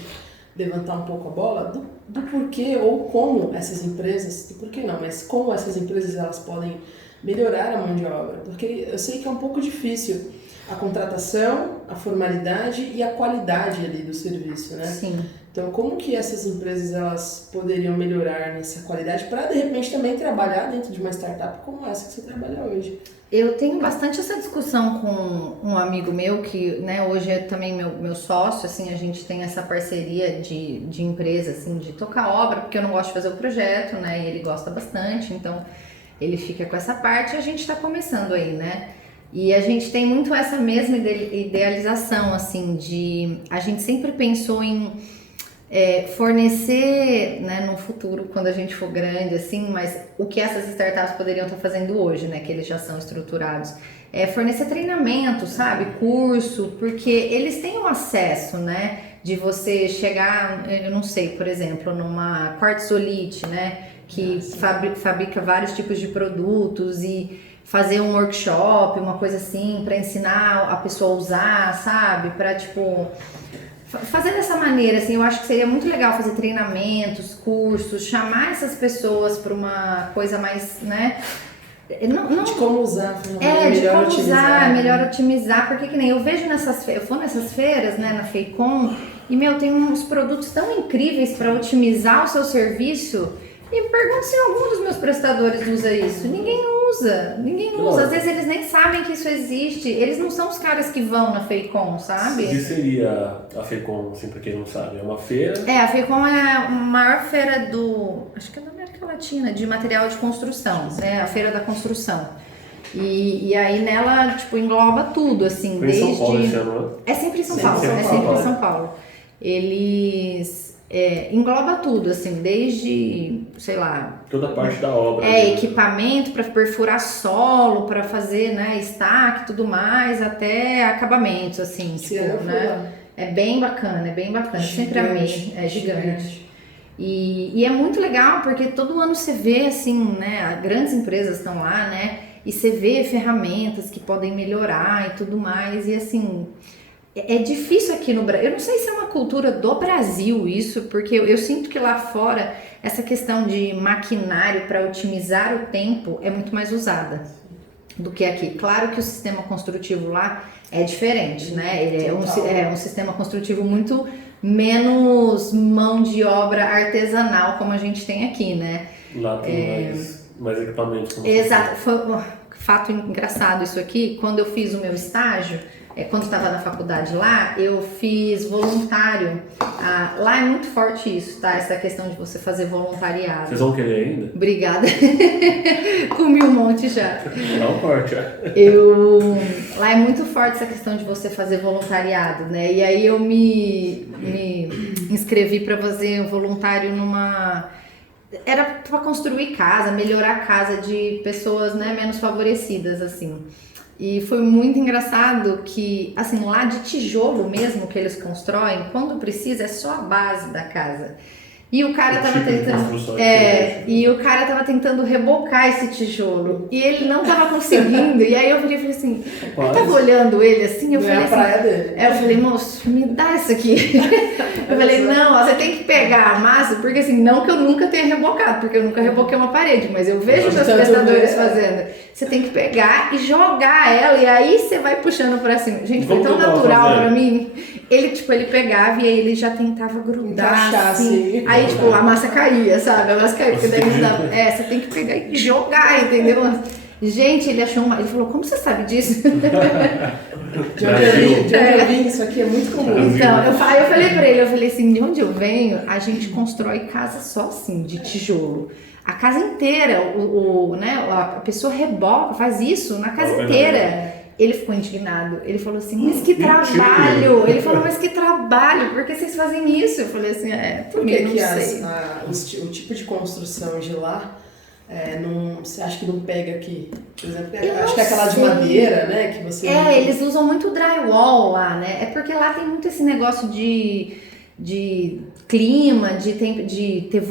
levantar um pouco a bola do porquê ou como essas empresas, do porquê não, mas como essas empresas elas podem melhorar a mão de obra, porque eu sei que é um pouco difícil a contratação, a formalidade e a qualidade ali do serviço, né? Sim. Então, como que essas empresas elas poderiam melhorar nessa qualidade para, de repente, também trabalhar dentro de uma startup como essa que você trabalha hoje? Eu tenho bastante essa discussão com um amigo meu que, né, hoje é também meu sócio, assim, a gente tem essa parceria de empresa, assim, de tocar obra, porque eu não gosto de fazer o projeto, né, e ele gosta bastante, então ele fica com essa parte e a gente está começando aí, né? E a gente tem muito essa mesma idealização, assim, a gente sempre pensou em fornecer, né, no futuro, quando a gente for grande, assim, mas o que essas startups poderiam estar fazendo hoje, né, que eles já são estruturados, fornecer treinamento, sabe, curso, porque eles têm um acesso, né, de você chegar, eu não sei, por exemplo, numa Quartzolite, né, que fabrica vários tipos de produtos e fazer um workshop, uma coisa assim, para ensinar a pessoa a usar, sabe, para, tipo, fazer dessa maneira, assim, eu acho que seria muito legal fazer treinamentos, cursos, chamar essas pessoas para uma coisa mais, né? De como usar, melhor otimizar, porque que nem eu vejo eu vou nessas feiras, né, na FEICOM, e tem uns produtos tão incríveis para otimizar o seu serviço, e me pergunto se algum dos meus prestadores usa isso. Ninguém usa. Às vezes eles nem sabem que isso existe. Eles não são os caras que vão na FEICOM, sabe? O que seria a FEICOM, assim, pra quem não sabe? É uma feira? A FEICOM é a maior feira acho que é da América Latina, de material de construção, né? A feira da construção. E aí nela, tipo, engloba tudo, assim, Foi desde... Em São Paulo esse ano, né? É sempre em São Paulo, é sempre em São Paulo. Eles... engloba tudo, assim, desde, sei lá... Toda a parte da obra. Equipamento para perfurar solo, para fazer, né, estaque e tudo mais, até acabamentos, assim, tipo, né? É bem bacana, sempre amei, é gigante. E é muito legal, porque todo ano você vê, assim, né, grandes empresas estão lá, né, e você vê ferramentas que podem melhorar e tudo mais, e assim... É difícil aqui no Brasil, eu não sei se é uma cultura do Brasil isso, porque eu sinto que lá fora essa questão de maquinário para otimizar o tempo é muito mais usada do que aqui. Claro que o sistema construtivo lá é diferente, né? Ele é um sistema construtivo muito menos mão de obra artesanal como a gente tem aqui, né? Lá tem mais equipamentos. Exato, foi um fato engraçado isso aqui, quando eu fiz o meu estágio, quando estava na faculdade lá, eu fiz voluntário. Lá é muito forte isso, tá? Essa questão de você fazer voluntariado. Vocês vão querer ainda? Obrigada. Comi um monte já. Dá um corte, Lá é muito forte essa questão de você fazer voluntariado, né? E aí eu me inscrevi para fazer um voluntário era para construir casa, melhorar a casa de pessoas, né, menos favorecidas, assim. E foi muito engraçado que, assim, lá de tijolo mesmo que eles constroem, quando precisa, é só a base da casa. E o cara tava tentando. E o cara tava tentando rebocar esse tijolo. E ele não tava conseguindo. E aí eu virei e falei assim, eu tava olhando ele assim, eu falei assim. Eu falei, moço, me dá isso aqui. Eu falei, não, ó, você tem que pegar a massa, porque assim, não que eu nunca tenha rebocado, porque eu nunca reboquei uma parede, mas eu vejo meus prestadores fazendo. Você tem que pegar e jogar ela, e aí você vai puxando pra cima. Gente, foi tão natural pra mim. Ele, tipo, ele pegava e aí ele já tentava grudar, assim. Aí, tipo, a massa caía, sabe? A massa caía, porque daí não dava. Você tem que pegar e jogar, entendeu? Gente, ele achou uma... Ele falou, como você sabe disso? De onde eu vim, isso aqui é muito comum. Então, eu falei pra ele, eu falei assim, de onde eu venho, a gente constrói casa só assim, de tijolo. A casa inteira, né, a pessoa reboca, faz isso na casa inteira. Ele ficou indignado. Ele falou assim, mas que trabalho! Ele falou, mas que trabalho! Por que vocês fazem isso? Eu falei assim, também não sei. O tipo de construção de lá, você acha que não pega aqui? Por exemplo, acho que é aquela de madeira, né? Que você eles usam muito drywall lá, né? É porque lá tem muito esse negócio de clima, de ter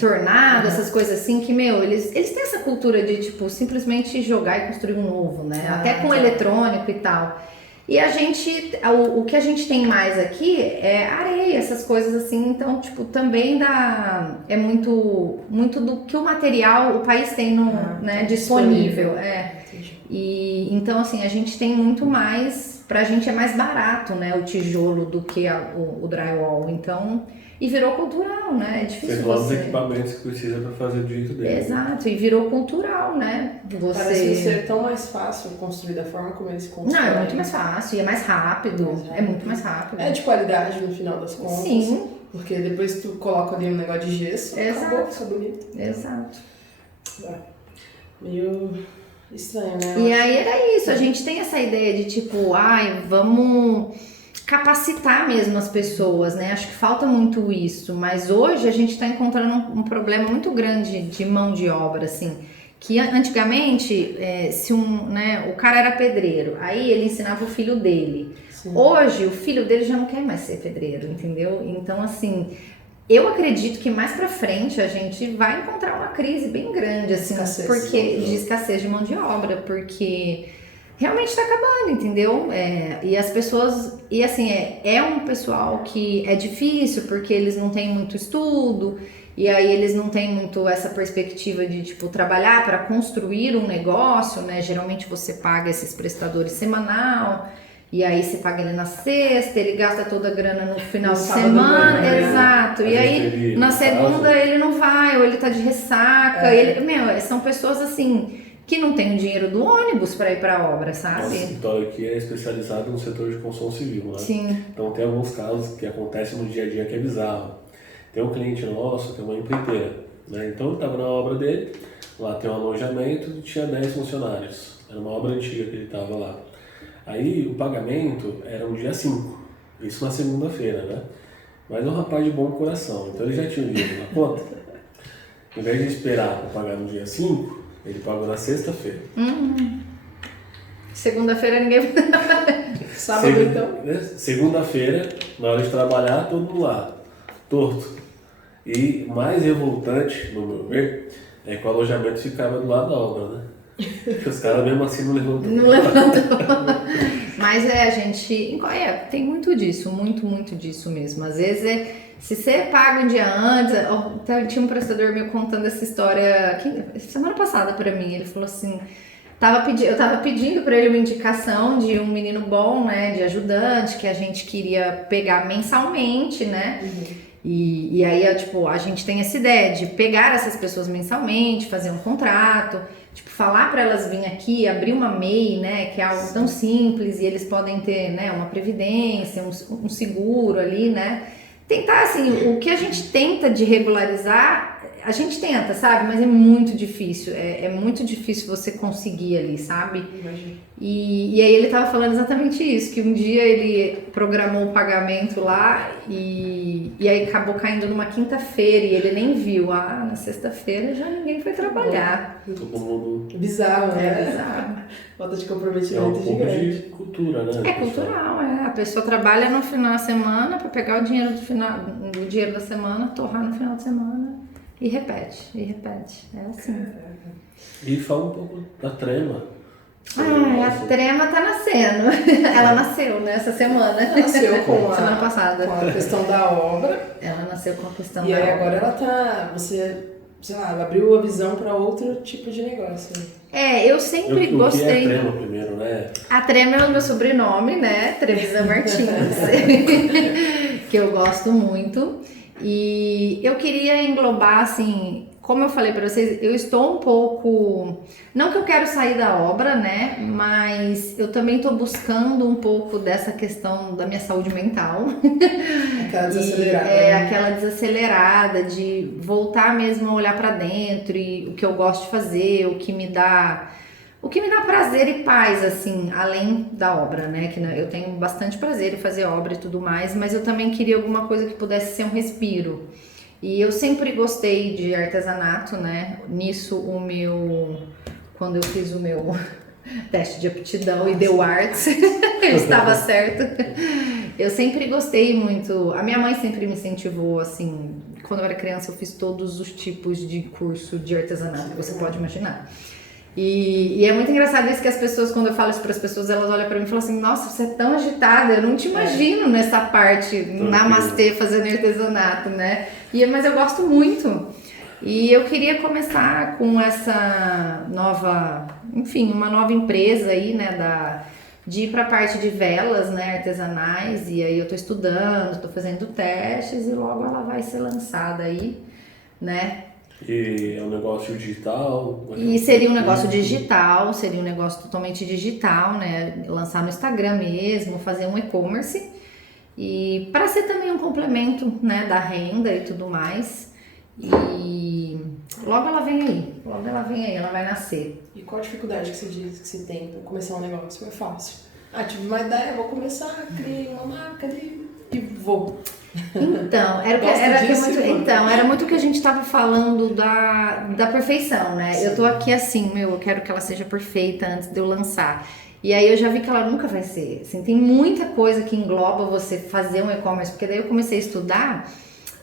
tornado, essas coisas assim, que, eles têm essa cultura de, tipo, simplesmente jogar e construir um novo, né? Até com eletrônico e tal. E a gente, o que a gente tem mais aqui é areia, essas coisas assim, então, tipo, também é muito do que o material, o país tem disponível. E, então, assim, a gente tem muito mais, pra gente é mais barato, né, o tijolo do que o drywall, então... E virou cultural, né? É difícil você... Tem equipamentos que precisa para fazer do jeito dele. Exato, e virou cultural, né? Parece ser tão mais fácil construir da forma como eles constroem. Não, é muito mais fácil e é mais rápido. É muito mais rápido. É de qualidade no final das contas. Sim. Porque depois tu coloca ali um negócio de gesso, acabou, fica bonito. Exato. Meio estranho, né? E aí era isso, a gente tem essa ideia de tipo, vamos... capacitar mesmo as pessoas, né? Acho que falta muito isso, mas hoje a gente está encontrando um problema muito grande de mão de obra, assim, que antigamente, o cara era pedreiro, aí ele ensinava o filho dele. Sim. Hoje, o filho dele já não quer mais ser pedreiro, entendeu? Então, assim, eu acredito que mais pra frente a gente vai encontrar uma crise bem grande, assim, de escassez de mão de obra, porque... realmente está acabando, entendeu? E as pessoas... E assim, é um pessoal que é difícil porque eles não têm muito estudo e aí eles não têm muito essa perspectiva de, tipo, trabalhar para construir um negócio, né? Geralmente você paga esses prestadores semanal e aí você paga ele na sexta, ele gasta toda a grana no final de semana. Exato. E aí, na segunda, ele não vai ou ele tá de ressaca. São pessoas assim... que não tem o dinheiro do ônibus para ir para a obra, sabe? Nosso escritório aqui é especializado no setor de construção civil, né? Sim. Então tem alguns casos que acontecem no dia a dia que é bizarro. Tem um cliente nosso que é uma empreiteira, né? Então ele estava na obra dele, lá tem um alojamento e tinha 10 funcionários. Era uma obra antiga que ele estava lá. Aí o pagamento era no dia 5, isso na segunda-feira, né? Mas é um rapaz de bom coração, então ele já tinha o dinheiro na conta. Em vez de esperar para pagar no dia 5, ele pagou na sexta-feira. Segunda-feira ninguém... Sábado então? Segunda-feira, na hora de trabalhar, todo mundo lá, torto. E mais revoltante, no meu ver, é que o alojamento ficava do lado da obra, né? Porque os caras mesmo assim não levantam. Não levantam. Mas a gente... tem muito disso, muito disso mesmo. Às vezes se você paga um dia antes... Tinha um prestador meu contando essa história semana passada pra mim. Ele falou assim... Eu tava pedindo pra ele uma indicação de um menino bom, né? De ajudante, que a gente queria pegar mensalmente, né? Uhum. E aí, tipo, a gente tem essa ideia de pegar essas pessoas mensalmente, fazer um contrato... Tipo, falar para elas virem aqui, abrir uma MEI, né, que é algo tão simples, e eles podem ter, né, uma previdência, um seguro ali, né. Tentar, assim, o que a gente tenta de regularizar A gente tenta, sabe? Mas é muito difícil. É muito difícil você conseguir ali, sabe? Imagina. E aí ele tava falando exatamente isso, que um dia ele programou o pagamento lá e aí acabou caindo numa quinta-feira e ele nem viu. Na sexta-feira já ninguém foi trabalhar. Todo mundo... Bizarro, né? É bizarro. Falta de É comprometimento um pouco gigante. de cultura, né? É cultural, A pessoa trabalha no final da semana para pegar o dinheiro do dinheiro da semana, torrar no final de semana e repete. É assim. E fala um pouco da Trema. A Trema tá nascendo. Ela nasceu, né, essa semana. Ela nasceu com semana passada. Com a questão da obra. Ela nasceu com a questão E da aí obra. agora ela tá, você, sei lá, ela abriu a visão para outro tipo de negócio. Eu sempre O gostei. que é Trema primeiro, né? A Trema é o meu sobrenome, né? Trevisan Martins. Que eu gosto muito. E eu queria englobar, assim, como eu falei pra vocês, eu estou um pouco... Não que eu quero sair da obra, né? Mas eu também tô buscando um pouco dessa questão da minha saúde mental. Aquela desacelerada. Aquela desacelerada de voltar mesmo a olhar pra dentro e o que eu gosto de fazer, o que me dá prazer e paz, assim, além da obra, né? Que eu tenho bastante prazer em fazer obra e tudo mais, mas eu também queria alguma coisa que pudesse ser um respiro. E eu sempre gostei de artesanato, né? Nisso quando eu fiz o meu teste de aptidão e deu artes, eu estava certa. Eu sempre gostei muito. A minha mãe sempre me incentivou, assim, quando eu era criança eu fiz todos os tipos de curso de artesanato que você pode imaginar. E é muito engraçado isso que as pessoas, quando eu falo isso para as pessoas, elas olham para mim e falam assim, nossa, você é tão agitada, eu não te imagino nessa parte, namastê, fazendo artesanato, né? Mas eu gosto muito. E eu queria começar com essa nova, enfim, uma nova empresa aí, né, de ir para a parte de velas, né, artesanais, e aí eu tô estudando, tô fazendo testes e logo ela vai ser lançada aí, né? E é um negócio digital? E seria um negócio digital, seria um negócio totalmente digital, né? Lançar no Instagram mesmo, fazer um e-commerce. E para ser também um complemento, né, da renda e tudo mais. E logo ela vem aí, ela vai nascer. E qual a dificuldade que você diz que você tem para começar um negócio? É fácil. Tive uma ideia, vou começar, criei uma marca ali e vou. Então, era muito o que a gente estava falando da perfeição, né? Sim. Eu tô aqui assim, eu quero que ela seja perfeita antes de eu lançar. E aí eu já vi que ela nunca vai ser. Assim, tem muita coisa que engloba você fazer um e-commerce, porque daí eu comecei a estudar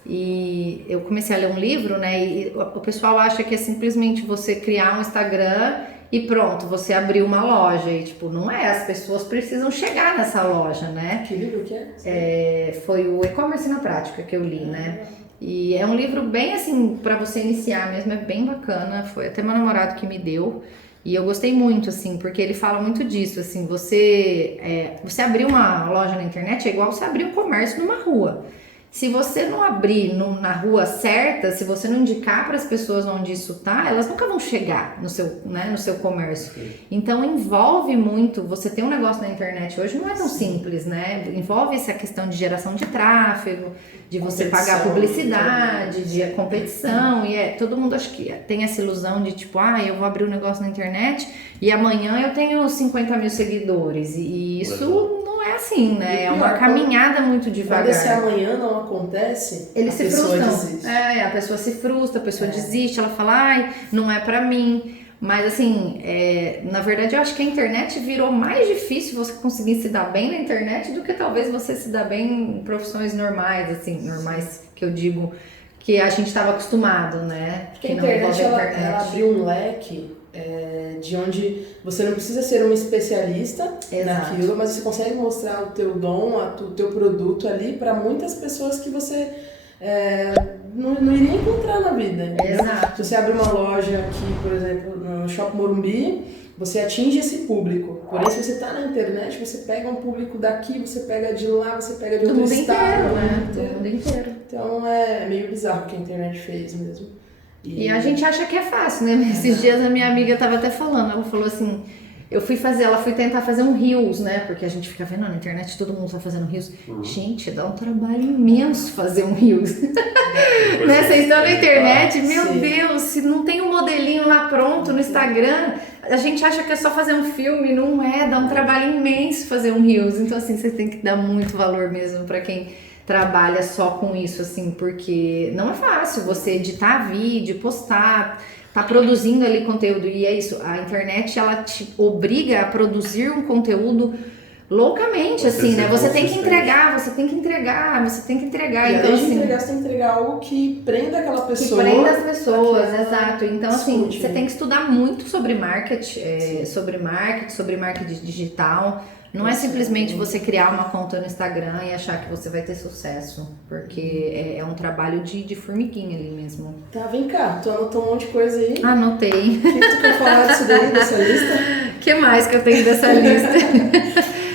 e eu comecei a ler um livro, né? E o pessoal acha que é simplesmente você criar um Instagram e pronto, você abriu uma loja. E tipo, não é, as pessoas precisam chegar nessa loja, né? Que livro que é? Foi o E-Commerce na Prática que eu li, né? E é um livro bem assim, pra você iniciar mesmo, é bem bacana. Foi até meu namorado que me deu. E eu gostei muito, assim, porque ele fala muito disso, assim, você abrir uma loja na internet é igual você abrir um comércio numa rua. Se você não abrir na rua certa, se você não indicar para as pessoas onde isso tá, elas nunca vão chegar no seu comércio. Sim. Então envolve muito, você ter um negócio na internet hoje não é tão simples, né? Envolve essa questão de geração de tráfego, de você pagar publicidade, de competição, e todo mundo acho que tem essa ilusão de tipo, eu vou abrir um negócio na internet e amanhã eu tenho 50 mil seguidores, e isso não é assim, né? É uma caminhada muito devagar. Quando esse amanhã não acontece, eles se frustram. A pessoa se frustra, a pessoa desiste, ela fala, não é pra mim. Mas assim, na verdade eu acho que a internet virou mais difícil você conseguir se dar bem na internet do que talvez você se dar bem em profissões normais, assim, normais que eu digo, que a gente estava acostumado, né? Porque a internet, ela abriu um leque de onde você não precisa ser um especialista naquilo, mas você consegue mostrar o teu dom, o teu produto ali para muitas pessoas que você não iria encontrar na vida. Exato. Se você abre uma loja aqui, por exemplo, no Shopping Morumbi, você atinge esse público. Porém, se você está na internet, você pega um público daqui, você pega de lá, você pega de outro estado. Do mundo inteiro. Então é meio bizarro o que a internet fez mesmo. E a gente acha que é fácil, né? Esses dias a minha amiga estava até falando, ela falou assim, ela foi tentar fazer um Reels, né? Porque a gente fica vendo na internet, todo mundo tá fazendo Reels. Gente, dá um trabalho imenso fazer um Reels. Né? Vocês estão na internet, meu Deus, se não tem um modelinho lá pronto no Instagram, a gente acha que é só fazer um filme, não é, dá um trabalho imenso fazer um Reels. Então, assim, vocês têm que dar muito valor mesmo pra quem trabalha só com isso, assim, porque não é fácil você editar vídeo, postar, tá produzindo ali conteúdo, e é isso, a internet, ela te obriga a produzir um conteúdo loucamente, assim, né? Você tem que entregar. E então, além de assim, entregar, você tem que entregar algo que prenda aquela pessoa. que prenda as pessoas, exato. Então, assim, discute. você tem que estudar muito sobre marketing, sobre marketing digital. Não é simplesmente você criar uma conta no Instagram e achar que você vai ter sucesso, porque é um trabalho de formiguinha ali mesmo. Tá, vem cá, tu anotou um monte de coisa aí. Anotei. O que tu quer falar disso daí, dessa lista? O que mais que eu tenho dessa lista?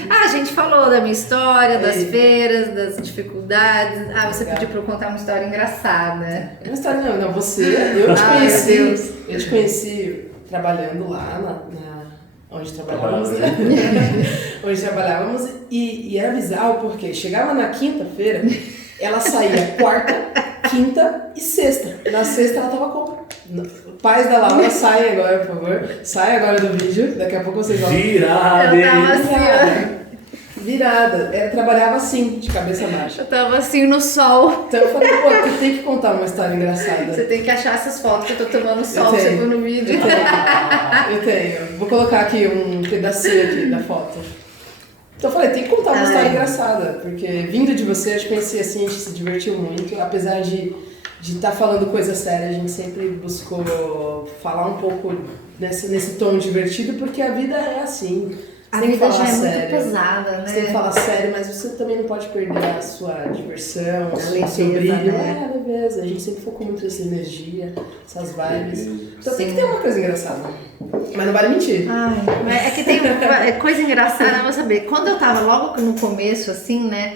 A gente falou da minha história, das feiras, das dificuldades. Você pediu pra eu contar uma história engraçada. Uma história não, eu te conheci. Meu Deus. Eu te conheci trabalhando lá onde trabalhávamos, né? Onde trabalhávamos, e era bizarro porque chegava na quinta-feira, ela saía quarta, quinta e sexta. Na sexta ela tava como? Pais da Laura, saem agora, por favor. Sai agora do vídeo, daqui a pouco vocês vão. Virada! Eu tava assim, Virada. Ela trabalhava assim, de cabeça baixa. eu tava assim no sol. Então eu falei, pô, tu tem que contar uma história engraçada. Você tem que achar essas fotos que eu tô tomando sol, Eu você tenho. viu no vídeo. Eu tenho. Vou colocar aqui um pedacinho aqui da foto. Então eu falei, tem que contar uma história engraçada, porque vindo de você, eu te conheci assim, a gente se divertiu muito, apesar de estar falando coisa séria, a gente sempre buscou falar um pouco nesse tom divertido, porque a vida é assim. A Você tem que vida já falar é muito sério. pesada, né? Você tem que falar sério, mas você também não pode perder a sua diversão, o seu leveza, brilho. né? É, a leveza. A gente sempre focou muito nessa energia, essas vibes. Então tem Sim. que ter uma coisa engraçada. Mas não vale mentir. Ai, mas é que tem coisa engraçada, eu vou saber. Quando eu tava logo no começo, assim, né?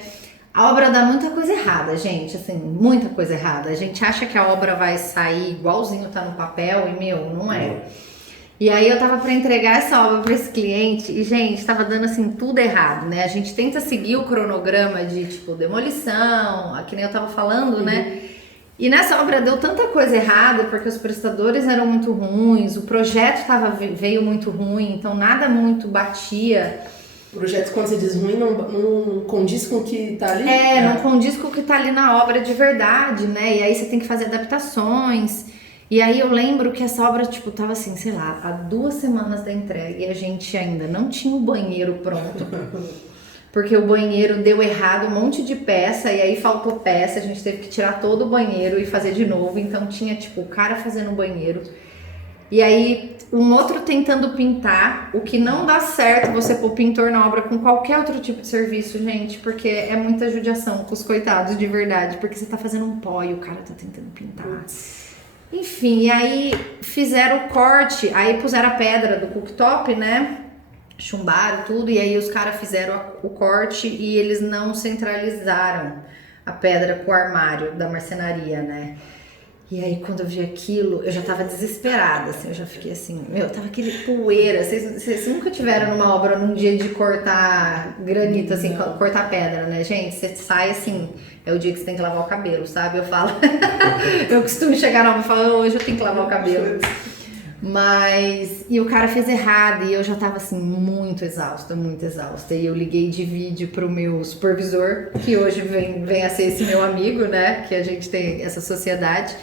A obra dá muita coisa errada, gente, assim, muita coisa errada. A gente acha que a obra vai sair igualzinho tá no papel e, não é. E aí eu tava pra entregar essa obra pra esse cliente e, gente, tava dando, assim, tudo errado, né? A gente tenta seguir o cronograma de, tipo, demolição, que nem eu tava falando, né? E nessa obra deu tanta coisa errada, porque os prestadores eram muito ruins, o projeto veio muito ruim, então nada muito batia. O projeto, quando você diz ruim, não condiz com o que tá ali? Não condiz com o que tá ali na obra de verdade, né? E aí você tem que fazer adaptações. E aí eu lembro que essa obra, tipo, tava assim, sei lá, há 2 semanas da entrega e a gente ainda não tinha o banheiro pronto. Porque o banheiro deu errado, um monte de peça, e aí faltou peça, a gente teve que tirar todo o banheiro e fazer de novo. Então tinha, tipo, o cara fazendo o banheiro. E aí, um outro tentando pintar, o que não dá certo você pôr pintor na obra com qualquer outro tipo de serviço, gente, porque é muita judiação com os coitados, de verdade, porque você tá fazendo um pó e o cara tá tentando pintar. Enfim, e aí fizeram o corte, aí puseram a pedra do cooktop, né? Chumbaram tudo, e aí os caras fizeram o corte e eles não centralizaram a pedra com o armário da marcenaria, né? E aí quando eu vi aquilo, eu já tava desesperada, assim, eu já fiquei assim, tava aquele poeira. Vocês nunca tiveram numa obra num dia de cortar granito, assim, cortar pedra, né, gente? Você sai assim, é o dia que você tem que lavar o cabelo, sabe? Eu falo, eu costumo chegar na obra e falar, hoje eu tenho que lavar o cabelo. E o cara fez errado e eu já tava assim, muito exausta. E eu liguei de vídeo pro meu supervisor, que hoje vem a ser esse meu amigo, né? Que a gente tem essa sociedade.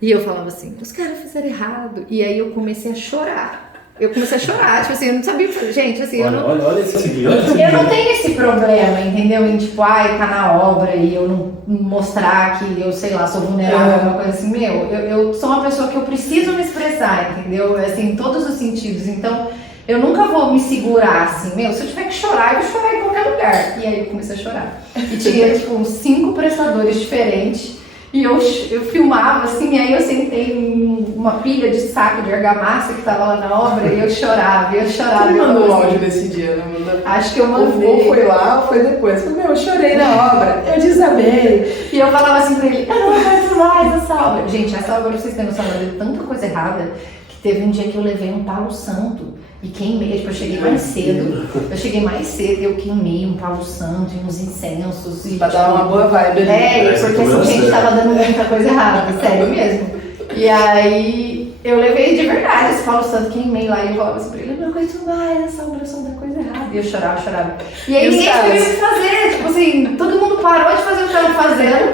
E eu falava assim, os caras fizeram errado. E aí eu comecei a chorar. Tipo assim, eu não sabia. Gente, assim, olha esse vídeo. eu não tenho esse problema, entendeu? Em tipo, tá na obra e eu não mostrar que eu, sei lá, sou vulnerável, alguma coisa assim. Eu sou uma pessoa que eu preciso me expressar, entendeu? Assim, em todos os sentidos. Então, eu nunca vou me segurar assim, se eu tiver que chorar, eu vou chorar em qualquer lugar. E aí eu comecei a chorar. E tinha, tipo, uns 5 prestadores diferentes. E eu filmava assim, e aí eu sentei em uma pilha de saco de argamassa que tava lá na obra e eu chorava. Você mandou o áudio desse dia, não mandou? Acho que eu mandei. Ou foi lá ou foi depois. Eu falei, eu chorei na obra, eu desabei. E eu falava assim pra ele, eu não faço mais essa obra. Gente, essa obra, pra vocês terem noção, deu tanta coisa errada que teve um dia que eu levei um palo santo e queimei, tipo, eu cheguei mais cedo e eu queimei um palo santo e uns incensos. E, pra dar uma boa vibe ali. Porque assim, gente, tava dando muita coisa errada, sério mesmo. E aí eu levei de verdade esse palo santo, queimei lá e eu falava assim pra ele, não acredito mais, essa oração da coisa errada. E eu chorava. E aí ninguém sabia o que fazer, tipo assim, todo mundo parou de fazer o que tava fazendo.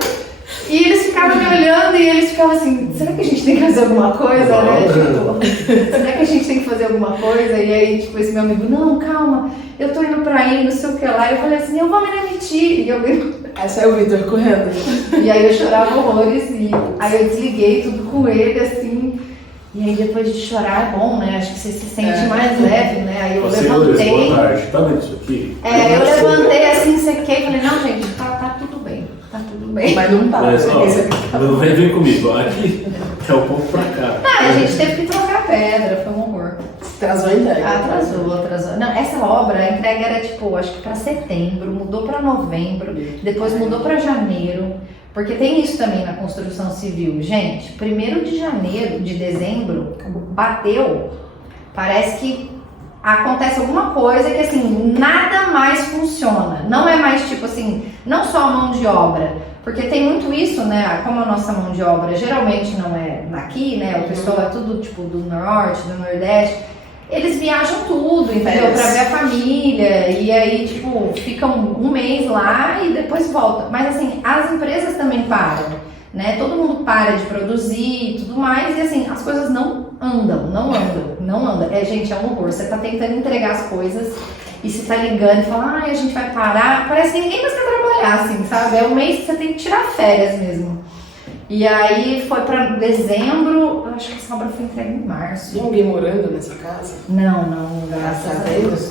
E eles ficavam me olhando e eles ficavam assim, será que a gente tem que fazer alguma coisa, né? Tipo, será que a gente tem que fazer alguma coisa? E aí, tipo, esse meu amigo, não, calma, eu tô indo pra aí, não sei o que lá. E eu falei assim, eu vou me demitir. E eu aí saiu o Vitor correndo. E aí eu chorava horrores e aí eu desliguei tudo com ele, assim. E aí depois de chorar é bom, né? Acho que você se sente mais leve, né? Aí eu levantei. Boa tarde, tá vendo isso aqui? Eu levantei assim, sequei e falei, não, gente, tá tudo bem. Tá tudo bem. Mas não tá. Vem comigo, aqui é um pouco pra cá. A gente teve que trocar pedra, foi um horror. Atrasou a entrega. Atrasou. Não, essa obra, a entrega era tipo, acho que pra setembro, mudou pra novembro, depois mudou pra janeiro. Porque tem isso também na construção civil. Gente, 1º de dezembro, bateu, parece que acontece alguma coisa que assim, nada mais funciona. Não é mais tipo assim, não só a mão de obra, porque tem muito isso, né? Como a nossa mão de obra geralmente não é aqui, né? O pessoal é tudo tipo do norte, do nordeste. Eles viajam tudo, entendeu? Pra ver a família, e aí, tipo, ficam um mês lá e depois volta. Mas assim, as empresas também param, né? Todo mundo para de produzir e tudo mais, e assim, as coisas não andam. Gente, é um horror. Você tá tentando entregar as coisas e você tá ligando e fala, a gente vai parar. Parece que ninguém mais quer trabalhar, assim, sabe? É um mês que você tem que tirar férias mesmo. E aí foi pra dezembro, acho que essa obra foi entregue em março. Tem alguém morando nessa casa? Não, graças a Deus.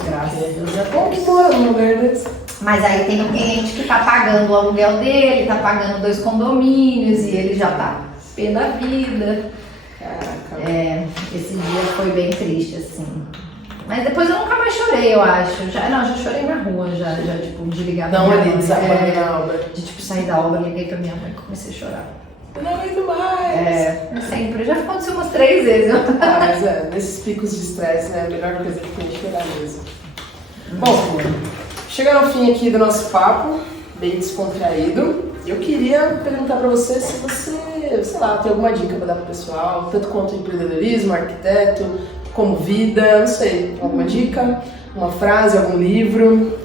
É bom que mora num lugar desse. Mas aí tem um cliente que tá pagando o aluguel dele, tá pagando 2 condomínios e ele já tá pé da vida. Caraca. Esse dia foi bem triste, assim. Mas depois eu nunca mais chorei, eu acho. Já chorei na rua, já tipo, de ligar pra minha mãe. Na obra. De tipo, sair da obra, liguei pra minha mãe e comecei a chorar. Não aguento mais! Sempre. Já aconteceu umas 3 vezes. Mas nesses picos de estresse, né? A melhor coisa que tem é chorar mesmo. Bom, chegando ao fim aqui do nosso papo, bem descontraído, eu queria perguntar pra você se você, sei lá, tem alguma dica pra dar pro pessoal, tanto quanto empreendedorismo, arquiteto, como vida, não sei, alguma dica, uma frase, algum livro?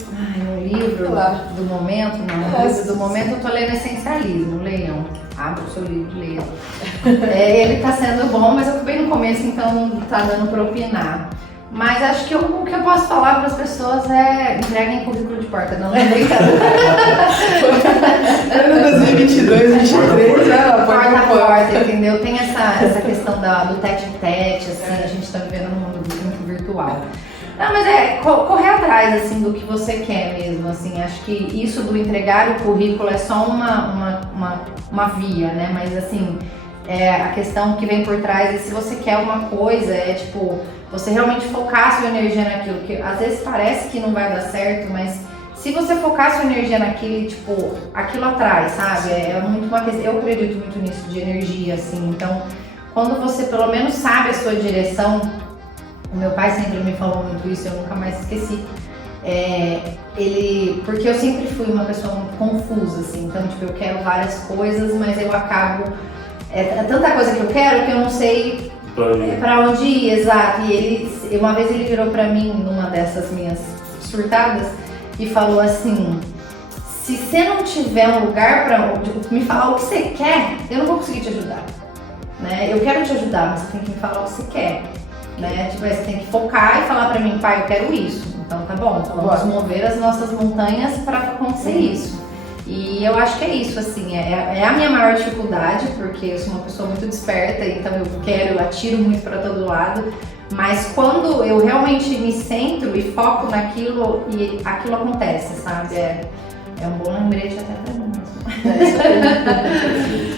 Um livro do momento? Não, livro do momento eu tô lendo Essencialismo, leiam. Abra o seu livro, leiam. Ele tá sendo bom, mas eu fui bem no começo, então não tá dando pra opinar. Mas acho que o que eu posso falar para as pessoas é entreguem currículo de porta, não é brincando. Ano 2022, 2023, porta a porta, entendeu? Tem essa questão do tete-a-tete, assim, a gente está vivendo num mundo muito virtual. Não, mas correr atrás, assim, do que você quer mesmo, assim, acho que isso do entregar o currículo é só uma via, né, mas assim, a questão que vem por trás é se você quer uma coisa, tipo, você realmente focar a sua energia naquilo, que às vezes parece que não vai dar certo, mas se você focar a sua energia naquilo, tipo, aquilo atrai, sabe, é muito uma questão, eu acredito muito nisso, de energia, assim, então, quando você pelo menos sabe a sua direção. O meu pai sempre me falou muito isso, eu nunca mais esqueci. Porque eu sempre fui uma pessoa muito confusa, assim, então tipo, eu quero várias coisas, mas eu acabo. É tanta coisa que eu quero que eu não sei pra onde ir, exato. E uma vez ele virou pra mim, numa dessas minhas surtadas, e falou assim: se você não tiver um lugar pra me falar o que você quer, eu não vou conseguir te ajudar. Né? Eu quero te ajudar, mas você tem que me falar o que você quer. Né? Tipo, você tem que focar e falar pra mim, pai, eu quero isso. Então tá bom, então vamos mover as nossas montanhas pra acontecer isso. E eu acho que é isso, assim, é a minha maior dificuldade, porque eu sou uma pessoa muito desperta, então eu atiro muito pra todo lado. Mas quando eu realmente me centro e foco naquilo, e aquilo acontece, sabe? É um bom lembrete até pra mim mesmo.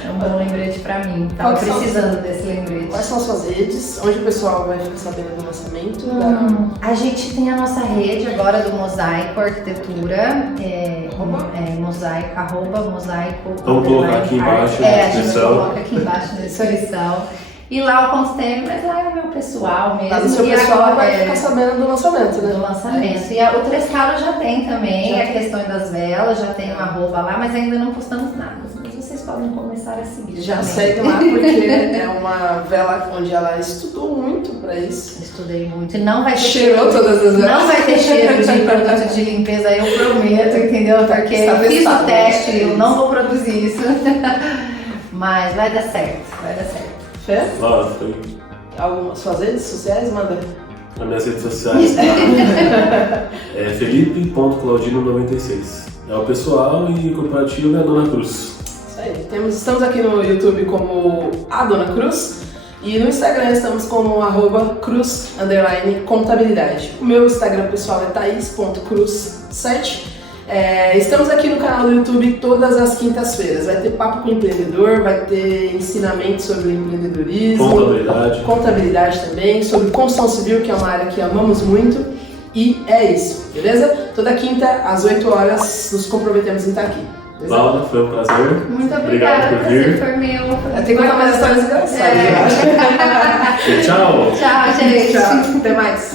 É um bom lembrete pra mim. Tava precisando desse lembrete. Quais são as suas redes? Onde o pessoal vai ficar sabendo do lançamento? A gente tem a nossa rede agora do Mosaico Arquitetura. Mosaico, @mosaico. Vamos colocar aqui embaixo na descrição. A gente coloca aqui embaixo na descrição. E lá o Ponto TM, mas lá é o meu pessoal mesmo. Lá no seu e pessoal agora, vai ficar sabendo do lançamento, né? do lançamento. E o Trescalo já tem também, a questão das velas, já tem um arroba lá, mas ainda não postamos nada. Mas vocês podem começar a seguir. Já também. segue lá, porque é uma vela onde ela estudou muito pra isso. Estudei muito. E não vai ter Cheirou todas as velas. Não vai ter cheiro de produto de limpeza, eu prometo, entendeu? Porque Está eu fiz o testado, teste, né? eu não vou produzir isso. Mas vai dar certo, vai dar certo. Fé? Nossa, foi Algumas suas redes sociais, manda. nas minhas redes sociais. Tá? É Felipe.claudino96. É o pessoal e o corporativo é a Dona Cruz. Isso aí. Estamos aqui no YouTube como a Dona Cruz e no Instagram estamos como @cruz_contabilidade. O meu Instagram pessoal é thais.cruz7. Estamos aqui no canal do YouTube todas as quintas-feiras. Vai ter papo com o empreendedor, vai ter ensinamento sobre empreendedorismo, contabilidade também, sobre construção civil, que é uma área que amamos muito. E é isso, beleza? Toda quinta, às 8 horas, nos comprometemos em estar aqui. Beleza? Paula, foi um prazer. Muito Obrigado obrigada, por prazer vir. foi meu. Tem que contar mais histórias engraçadas, eu acho. Tchau! Tchau, gente. Tchau, até mais.